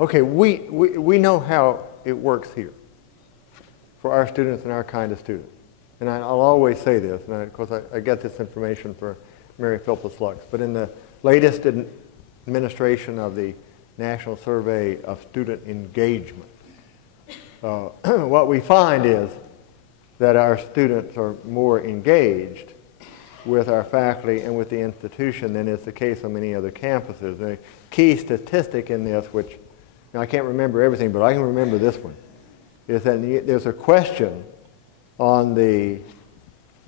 Okay, we know how it works here for our students and our kind of students. And I'll always say this, and of course I get this information for Mary Philpott Lux, but in the latest administration of the National Survey of Student Engagement, what we find is that our students are more engaged with our faculty and with the institution than is the case on many other campuses. A key statistic in this, which I can't remember everything, but I can remember this one, is that there's a question on the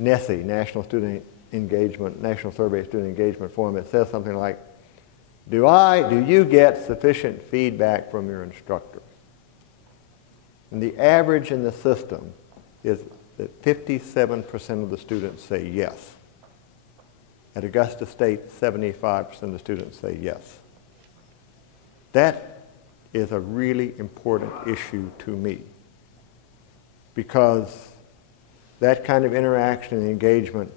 NSE, National Survey of Student Engagement Form. It says something like, do you get sufficient feedback from your instructor? And the average in the system is that 57% of the students say yes. At Augusta State, 75% of the students say yes. That is a really important issue to me, because that kind of interaction and engagement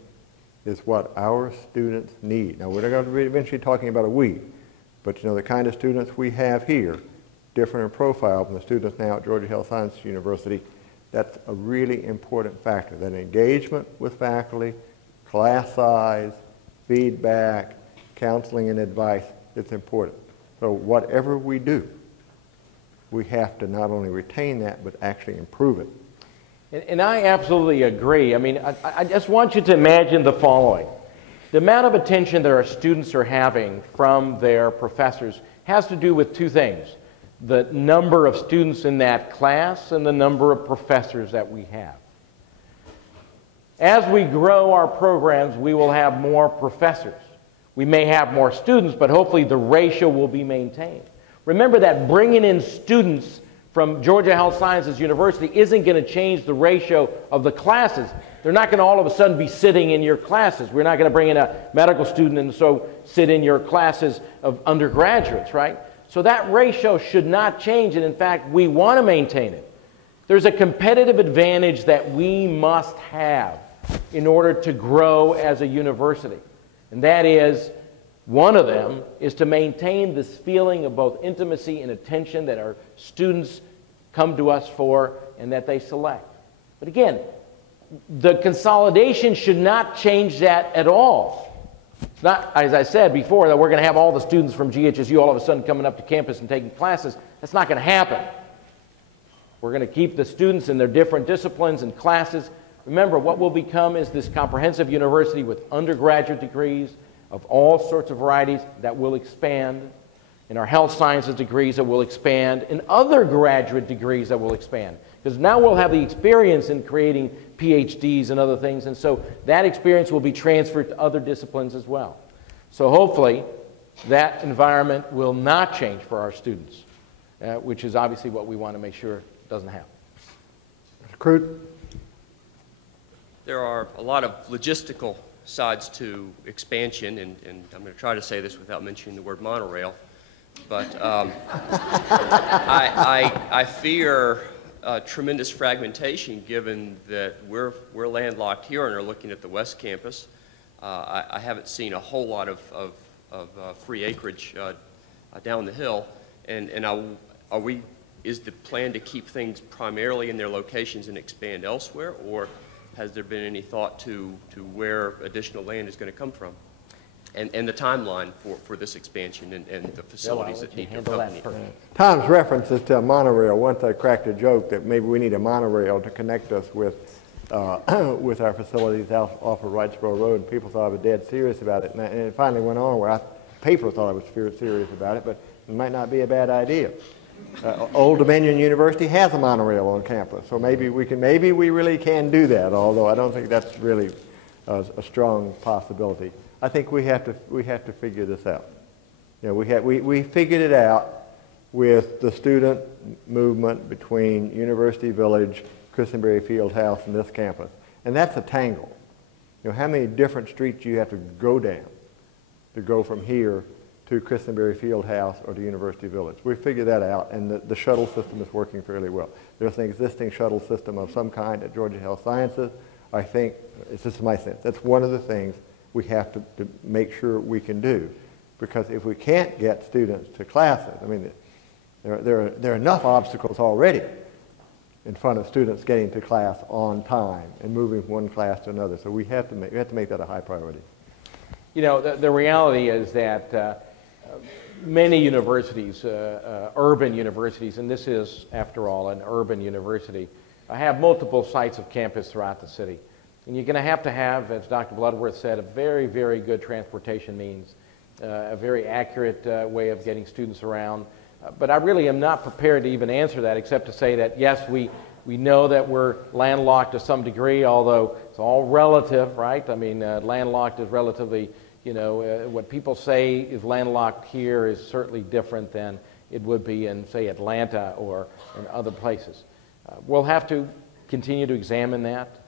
is what our students need. Now, we're not going to be eventually talking about a we, but the kind of students we have here, different in profile from the students now at Georgia Health Sciences University, that's a really important factor. That engagement with faculty, class size, feedback, counseling and advice, it's important. So whatever we do, we have to not only retain that, but actually improve it. And I absolutely agree. I mean, I just want you to imagine the following. The amount of attention that our students are having from their professors has to do with two things: the number of students in that class and the number of professors that we have. As we grow our programs, we will have more professors. We may have more students, but hopefully the ratio will be maintained. Remember that bringing in students from Georgia Health Sciences University isn't going to change the ratio of the classes. They're not going to all of a sudden be sitting in your classes. We're not going to bring in a medical student and so sit in your classes of undergraduates, right? So that ratio should not change, and in fact, we want to maintain it. There's a competitive advantage that we must have in order to grow as a university, and that is, one of them is to maintain this feeling of both intimacy and attention that our students come to us for and that they select. But again, the consolidation should not change that at all. It's not, as I said before, that we're going to have all the students from GHSU all of a sudden coming up to campus and taking classes. That's not going to happen. We're going to keep the students in their different disciplines and classes. Remember, what will become is this comprehensive university with undergraduate degrees of all sorts of varieties that will expand, in our health sciences degrees that will expand, in other graduate degrees that will expand. Because now we'll have the experience in creating PhDs and other things, and so that experience will be transferred to other disciplines as well. So hopefully that environment will not change for our students, which is obviously what we want to make sure doesn't happen. Mr. Crute? There are a lot of logistical sides to expansion, and I'm going to try to say this without mentioning the word monorail, but I fear tremendous fragmentation given that we're landlocked here and are looking at the West Campus. I haven't seen a whole lot of free acreage down the hill, and is the plan to keep things primarily in their locations and expand elsewhere, or has there been any thought to where additional land is going to come from? And the timeline for this expansion and the facilities that need to accompany it. Tom's references to a monorail. Once I cracked a joke that maybe we need a monorail to connect us with our facilities off of Wrightsboro Road, and people thought I was dead serious about it. And it finally went on where paper thought I was serious about it, but it might not be a bad idea. Old Dominion University has a monorail on campus, so maybe we really can do that, although I don't think that's really a strong possibility. I think we have to figure this out. You know, we figured it out with the student movement between University Village, Christenberry Field House, and this campus. And that's a tangle. You know, how many different streets you have to go down to go from here to Christenberry Field House or to University Village. We figured that out, and the shuttle system is working fairly well. There's an existing shuttle system of some kind at Georgia Health Sciences. I think, it's just my sense, that's one of the things we have to make sure we can do. Because if we can't get students to classes, I mean, there are enough obstacles already in front of students getting to class on time and moving from one class to another. So we have to make that a high priority. You know, the reality is that many universities, urban universities, and this is, after all, an urban university, have multiple sites of campus throughout the city. And you're going to have, as Dr. Bloodworth said, a very, very good transportation means, a very accurate way of getting students around. But I really am not prepared to even answer that, except to say that, yes, we know that we're landlocked to some degree, although it's all relative, right? I mean, landlocked is relatively, you know, what people say is landlocked here is certainly different than it would be in, say, Atlanta or in other places. We'll have to continue to examine that,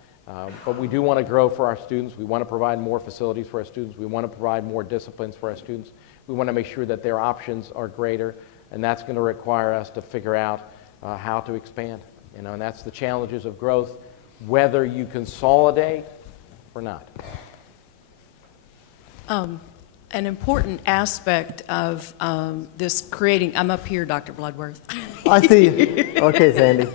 but we do want to grow for our students. We want to provide more facilities for our students. We want to provide more disciplines for our students. We want to make sure that their options are greater, and that's going to require us to figure out how to expand. You know, and that's the challenges of growth, whether you consolidate or not. An important aspect of this creating, I'm up here, Dr. Bloodworth. I see you. Okay, Sandy.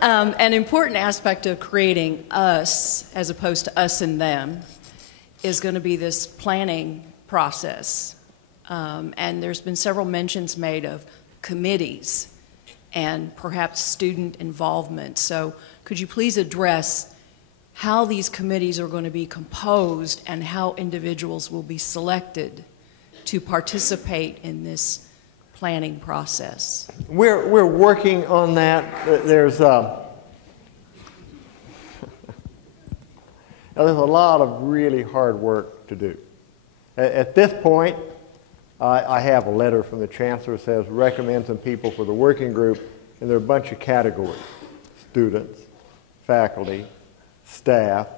An important aspect of creating us, as opposed to us and them, is going to be this planning process. And there's been several mentions made of committees and perhaps student involvement. So could you please address how these committees are going to be composed and how individuals will be selected to participate in this planning process? We're working on that. There's a lot of really hard work to do. At this point, I have a letter from the chancellor that says recommend some people for the working group, and there are a bunch of categories: students, faculty, staff,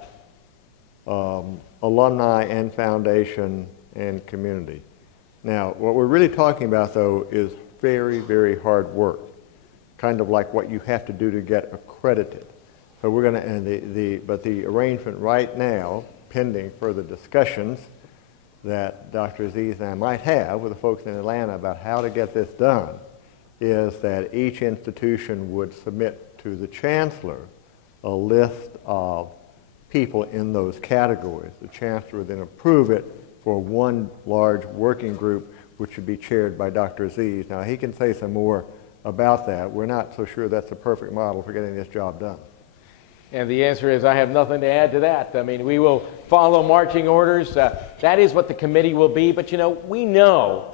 alumni and foundation, and community. Now, what we're really talking about, though, is very, very hard work, kind of like what you have to do to get accredited. So we're going to, and but the arrangement right now, pending further discussions that Dr. Aziz and I might have with the folks in Atlanta about how to get this done, is that each institution would submit to the chancellor a list of people in those categories. The chancellor would then approve it for one large working group, which would be chaired by Dr. Aziz. Now, he can say some more about that. We're not so sure that's the perfect model for getting this job done. And the answer is I have nothing to add to that. I mean, we will follow marching orders. That is what the committee will be. But, you know, we know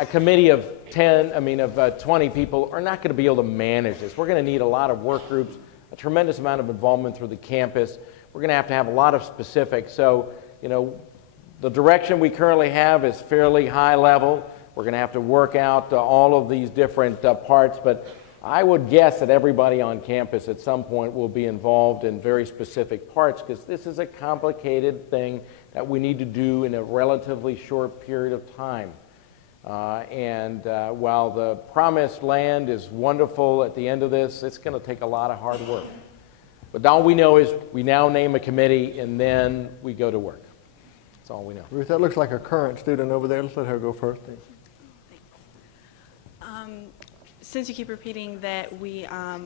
a committee of 20 people are not going to be able to manage this. We're going to need a lot of work groups, a tremendous amount of involvement through the campus. We're going to have a lot of specifics. So, you know, the direction we currently have is fairly high level. We're going to have to work out all of these different parts, but I would guess that everybody on campus at some point will be involved in very specific parts, because this is a complicated thing that we need to do in a relatively short period of time. While the promised land is wonderful at the end of this, it's going to take a lot of hard work. But all we know is we now name a committee and then we go to work. That's all we know. Ruth, that looks like a current student over there. Let's let her go first. Since you keep repeating that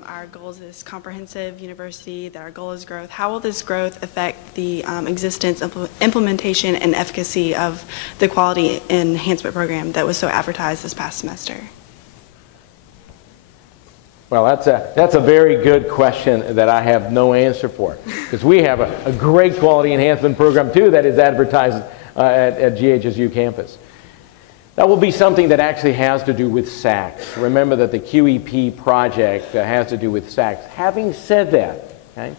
our goal is this comprehensive university, that our goal is growth, how will this growth affect the existence, implementation, and efficacy of the quality enhancement program that was so advertised this past semester? Well, that's a very good question that I have no answer for, because we have a great quality enhancement program too that is advertised at GHSU campus. That will be something that actually has to do with SACs. Remember that the QEP project has to do with SACs. Having said that, okay,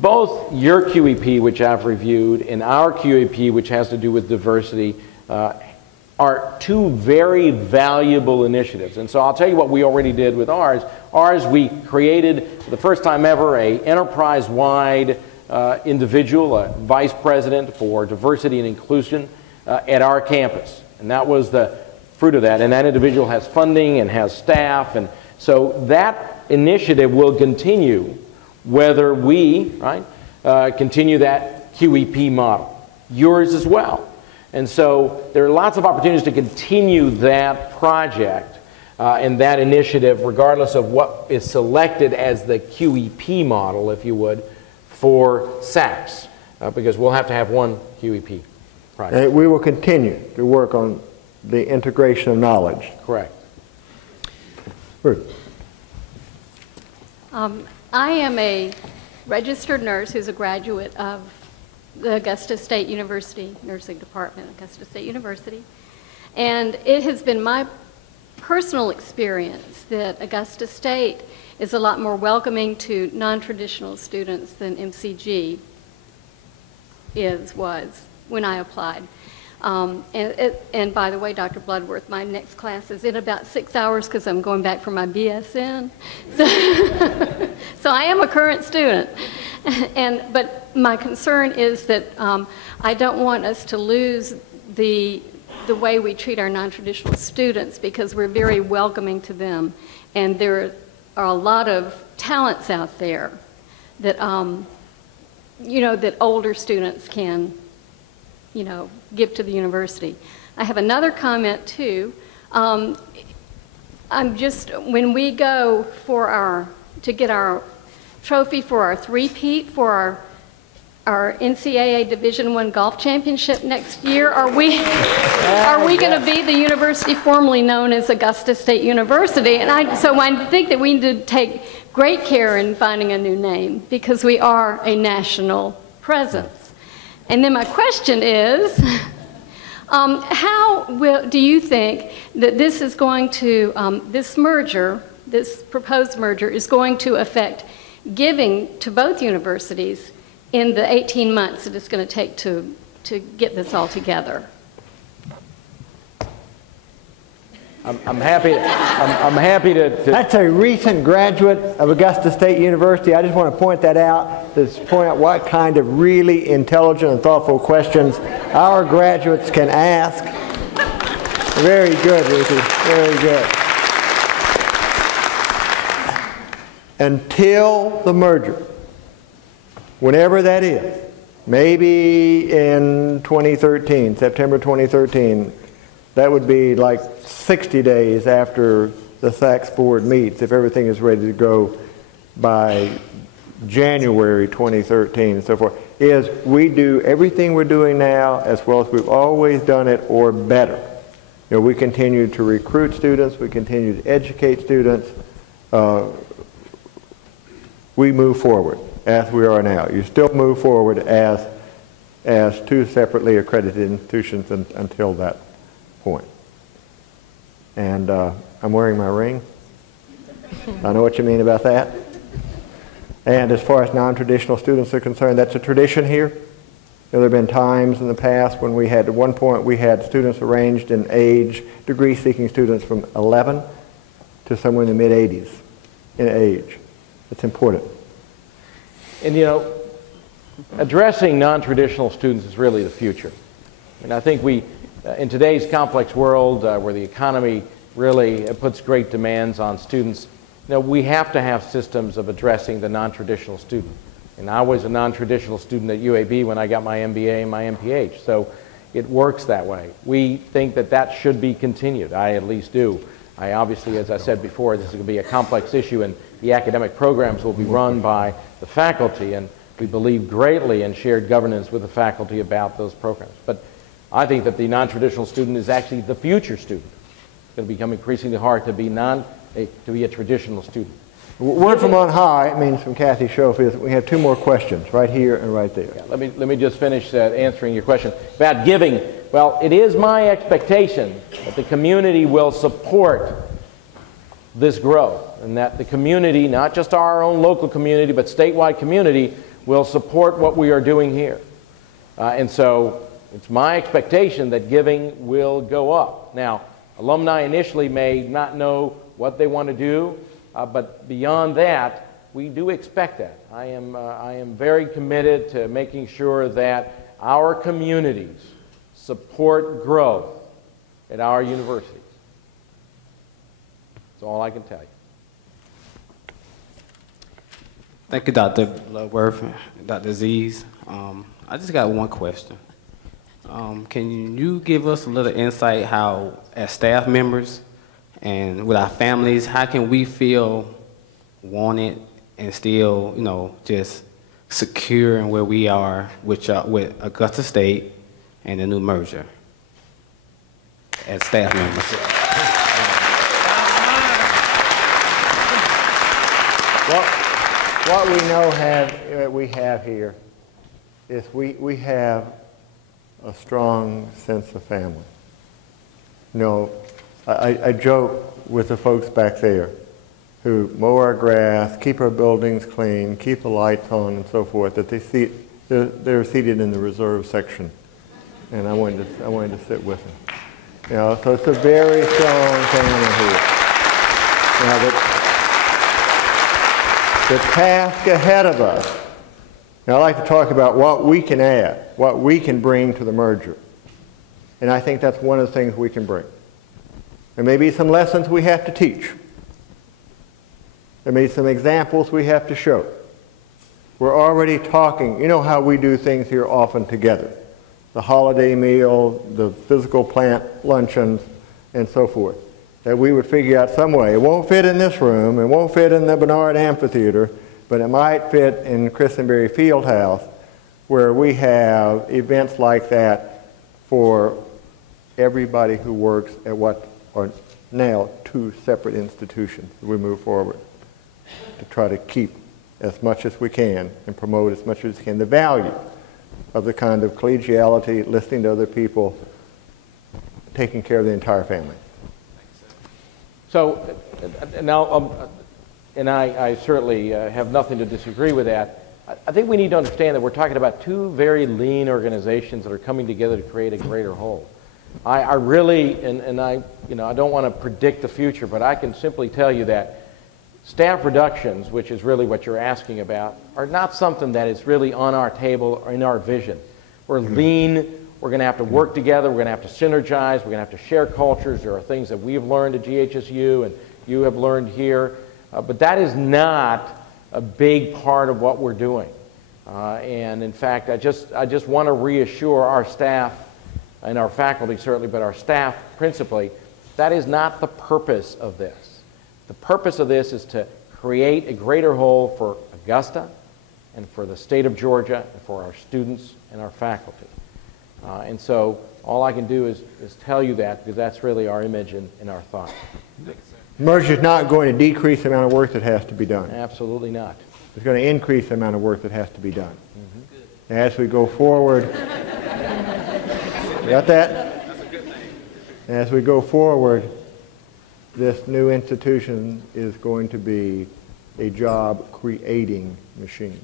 both your QEP, which I've reviewed, and our QEP, which has to do with diversity, are two very valuable initiatives. And so I'll tell you what we already did with ours. Ours, we created, for the first time ever, an enterprise-wide individual, a vice president for diversity and inclusion at our campus. And that was the fruit of that. And that individual has funding and has staff. And so that initiative will continue whether we, continue that QEP model. Yours as well. And so there are lots of opportunities to continue that project and that initiative, regardless of what is selected as the QEP model, if you would, for SACs, because we'll have to have one QEP project. And we will continue to work on the integration of knowledge. Correct. Ruth. I am a registered nurse who's a graduate of the Augusta State University Nursing Department, Augusta State University. And it has been my personal experience that Augusta State is a lot more welcoming to non-traditional students than MCG was when I applied. And by the way, Dr. Bloodworth, my next class is in about 6 hours because I'm going back for my BSN. So I am a current student. But my concern is that I don't want us to lose the way we treat our non-traditional students, because we're very welcoming to them. And there are a lot of talents out there that, that older students can, give to the university. I have another comment too. When we go to get our trophy for our three-peat for our NCAA Division I Golf Championship next year, are we going to be the university formerly known as Augusta State University? And so I think that we need to take great care in finding a new name, because we are a national presence. And then my question is, how do you think that this is going to, this proposed merger is going to affect giving to both universities in the 18 months that it's going to take to get this all together? I'm happy to... That's a recent graduate of Augusta State University. I just want to point that out, to point out what kind of really intelligent and thoughtful questions our graduates can ask. Very good, Ruthie. Very good. Until the merger, whenever that is, maybe in 2013, September 2013, that would be like 60 days after the SACS board meets, if everything is ready to go by January 2013 and so forth, is we do everything we're doing now as well as we've always done it, or better. We continue to recruit students, we continue to educate students, we move forward as we are now. You still move forward as two separately accredited institutions until that point. And I'm wearing my ring. I know what you mean about that. And as far as non-traditional students are concerned, that's a tradition here. There have been times in the past when at one point we had students arranged in age, degree-seeking students from 11 to somewhere in the mid-80s in age. It's important. And addressing non-traditional students is really the future. And I think in today's complex world where the economy really puts great demands on students, we have to have systems of addressing the non-traditional student. And I was a non-traditional student at UAB when I got my MBA and my MPH, so it works that way. We think that should be continued. I at least do. I obviously, as I said before, this is going to be a complex issue, and the academic programs will be run by the faculty, and we believe greatly in shared governance with the faculty about those programs. But I think that the non-traditional student is actually the future student. It's going to become increasingly hard to be a traditional student. Word from on high means from Kathy Schofield. We have two more questions, right here and right there. Yeah, let me just finish answering your question about giving. Well, it is my expectation that the community will support this growth, and that the community, not just our own local community, but statewide community, will support what we are doing here. And so it's my expectation that giving will go up. Now, alumni initially may not know what they want to do, but beyond that, we do expect that. I am very committed to making sure that our communities support growth at our universities. That's all I can tell you. Thank you, Dr. Bloodworth, Dr. Aziz. I just got one question. Can you give us a little insight how, as staff members and with our families, how can we feel wanted and still, you know, just secure in where we are with Augusta State and the new merger as staff members? What we know we have here is we have a strong sense of family. You know, I joke with the folks back there who mow our grass, keep our buildings clean, keep the lights on and so forth, that they're seated in the reserve section. And I wanted to sit with them. You know, so it's a very strong family here. You know, the task ahead of us. Now, I like to talk about what we can add, what we can bring to the merger. And I think that's one of the things we can bring. There may be some lessons we have to teach. There may be some examples we have to show. We're already talking, you know how we do things here often together. The holiday meal, the physical plant luncheons, and so forth. That we would figure out some way. It won't fit in this room, it won't fit in the Bernard Amphitheater, but it might fit in Christenberry Fieldhouse, where we have events like that for everybody who works at what are now two separate institutions as we move forward, to try to keep as much as we can and promote as much as we can the value of the kind of collegiality, listening to other people, taking care of the entire family. So now, and I certainly have nothing to disagree with that. I think we need to understand that we're talking about two very lean organizations that are coming together to create a greater whole. I really, and I don't want to predict the future, but I can simply tell you that staff reductions, which is really what you're asking about, are not something that is really on our table or in our vision. We're lean. We're going to have to work together. We're going to have to synergize. We're going to have to share cultures. There are things that we've learned at GHSU and you have learned here. But that is not a big part of what we're doing. And in fact, I just want to reassure our staff and our faculty certainly, but our staff principally, that is not the purpose of this. The purpose of this is to create a greater whole for Augusta and for the state of Georgia and for our students and our faculty. And so all I can do is tell you that, because that's really our image and our thought. Merger is not going to decrease the amount of work that has to be done. Absolutely not. It's going to increase the amount of work that has to be done. As we go forward, got that? As we go forward, this new institution is going to be a job-creating machine.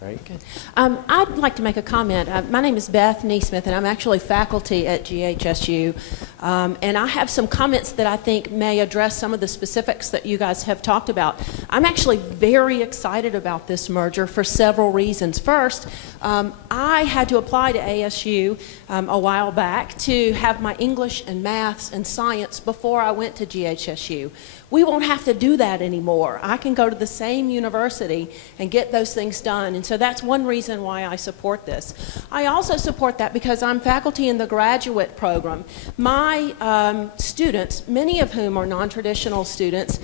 Right. Good. I'd like to make a comment. My name is Beth Neesmith, and I'm actually faculty at GHSU. And I have some comments that I think may address some of the specifics that you guys have talked about. I'm actually very excited about this merger for several reasons. First, I had to apply to ASU a while back to have my English and maths and science before I went to GHSU. We won't have to do that anymore. I can go to the same university and get those things done. And so that's one reason why I support this. I also support that because I'm faculty in the graduate program. My students, many of whom are non-traditional students,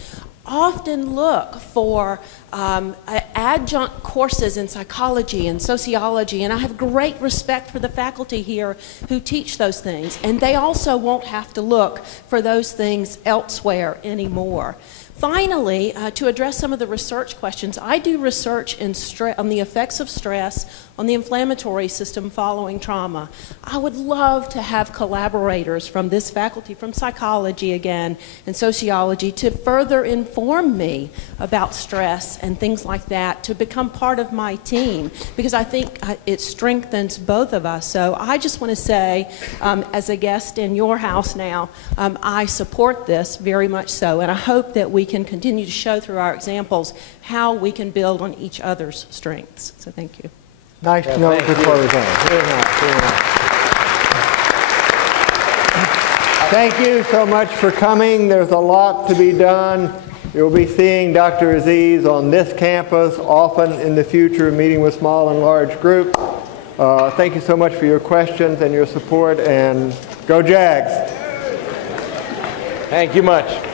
often look for adjunct courses in psychology and sociology, and I have great respect for the faculty here who teach those things, and they also won't have to look for those things elsewhere anymore. Finally, to address some of the research questions, I do research on the effects of stress on the inflammatory system following trauma. I would love to have collaborators from this faculty, from psychology again, and sociology, to further inform me about stress and things like that, to become part of my team, because I think it strengthens both of us. So I just want to say, as a guest in your house now, I support this very much so, and I hope that we can continue to show through our examples how we can build on each other's strengths. So thank you. Nice note to close on. Very nice, very nice. Thank you so much for coming. There's a lot to be done. You'll be seeing Dr. Aziz on this campus often in the future, meeting with small and large groups. Thank you so much for your questions and your support, and go Jags. Thank you much.